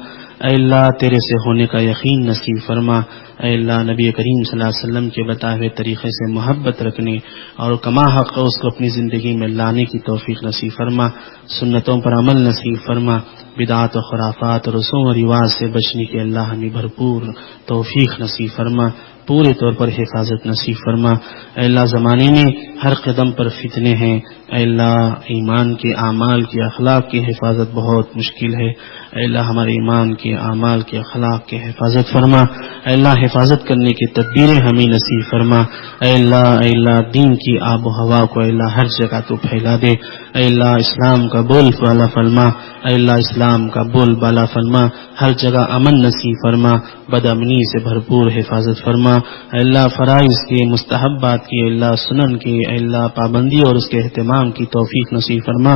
اے اللہ تیرے سے ہونے کا یقین نصیب فرما۔ اے اللہ نبی کریم صلی اللہ علیہ وسلم کے بتائے ہوئے طریقے سے محبت رکھنے اور کما حق اس کو اپنی زندگی میں لانے کی توفیق نصیب فرما۔ سنتوں پر عمل نصیب فرما، بدعات و خرافات اور رسوم و رواج سے بچنے کی اللہ ہمیں بھرپور توفیق نصیب فرما، پورے طور پر حفاظت نصیب فرما۔ اے اللہ زمانے میں ہر قدم پر فتنے ہیں، اے اللہ ایمان کے اعمال کے اخلاق کی حفاظت بہت مشکل ہے۔ اے اللہ ہمارے ایمان کے اعمال کے اخلاق کے حفاظت فرما۔ اے اللہ حفاظت کرنے کی تدبیریں ہمیں نصیب فرما۔ اے اللہ دین کی آب و ہوا کو اے اللہ ہر جگہ تو پھیلا دے۔ اے اللہ اسلام کا بول بالا فرما، اے اللہ اسلام کا بول بالا فرما، ہر جگہ امن نصیب فرما، بد امنی سے بھرپور حفاظت فرما۔ اے اللہ فرائض کے، مستحبات کی، اے اللہ سنن کی اے اللہ پابندی اور اس کے اہتمام کی توفیق نصیب فرما۔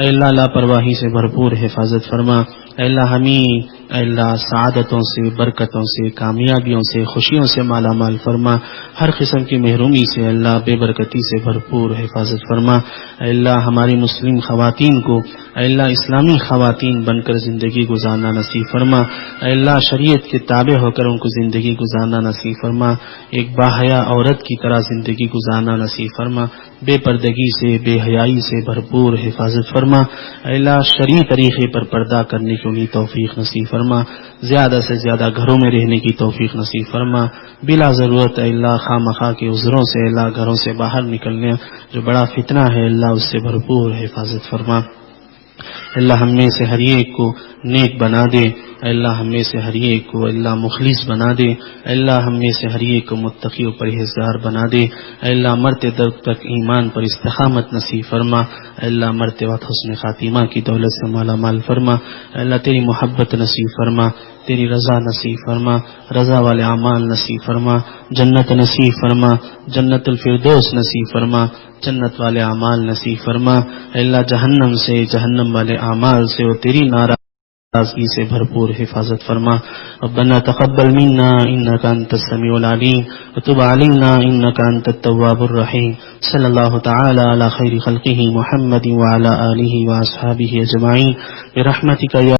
اے اللہ لاپرواہی سے بھرپور حفاظت فرما۔ اے اللہ ہمیں اے اللہ سعادتوں سے، برکتوں سے، کامیابیوں سے، خوشیوں سے مالا مال فرما، ہر قسم کی محرومی سے اللہ بے برکتی سے بھرپور حفاظت فرما۔ اے اللہ ہماری مسلم خواتین کو اے اللہ اسلامی خواتین بن کر زندگی گزارنا نصیب فرما۔ اے اللہ شریعت کے تابع ہو کر ان کو زندگی گزارنا نصیب فرما۔ فرما، ایک باحیا عورت کی طرح زندگی گزارنا نصیب فرما، بے پردگی سے بے حیائی سے بھرپور حفاظت فرما، اے اللہ شرعی طریقے پر پردہ کرنے کی انہیں توفیق نصیب فرما، زیادہ سے زیادہ گھروں میں رہنے کی توفیق نصیب فرما، بلا ضرورت اے اللہ خواہ مخواہ کے عذروں سے اے اللہ گھروں سے باہر نکلنے جو بڑا فتنہ ہے اللہ اس سے بھرپور حفاظت فرما، اللہ ہم میں سے ہر ایک کو نیک بنا دے، اللہ ہم میں سے ہر ایک کو اللہ مخلص بنا دے، اللہ ہم میں سے ہر ایک کو متقی و پرہیزگار بنا دے، اللہ مرتے درد تک ایمان پر استقامت نصیب فرما، اللہ مرتے وقت حسن خاتمہ کی دولت سے مالا مال فرما، اللہ تیری محبت نصیب فرما، تیری رضا نصیب فرما، رضا والے اعمال نصیب فرما، جنت نصیب فرما، جنت الفردوس نصیب فرما، جنت والے اعمال نصیب فرما، اللہ جہنم سے جہنم والے اعمال سے اور تیری ناراضگی سے بھرپور حفاظت فرما، ربنا تقبل منا انك انت السميع العليم وتب علينا انك انت التواب الرحيم، صلی اللہ تعالی علی خیر خلقه محمد وعلى آلہ واصحابہ اجمعین برحمتک یا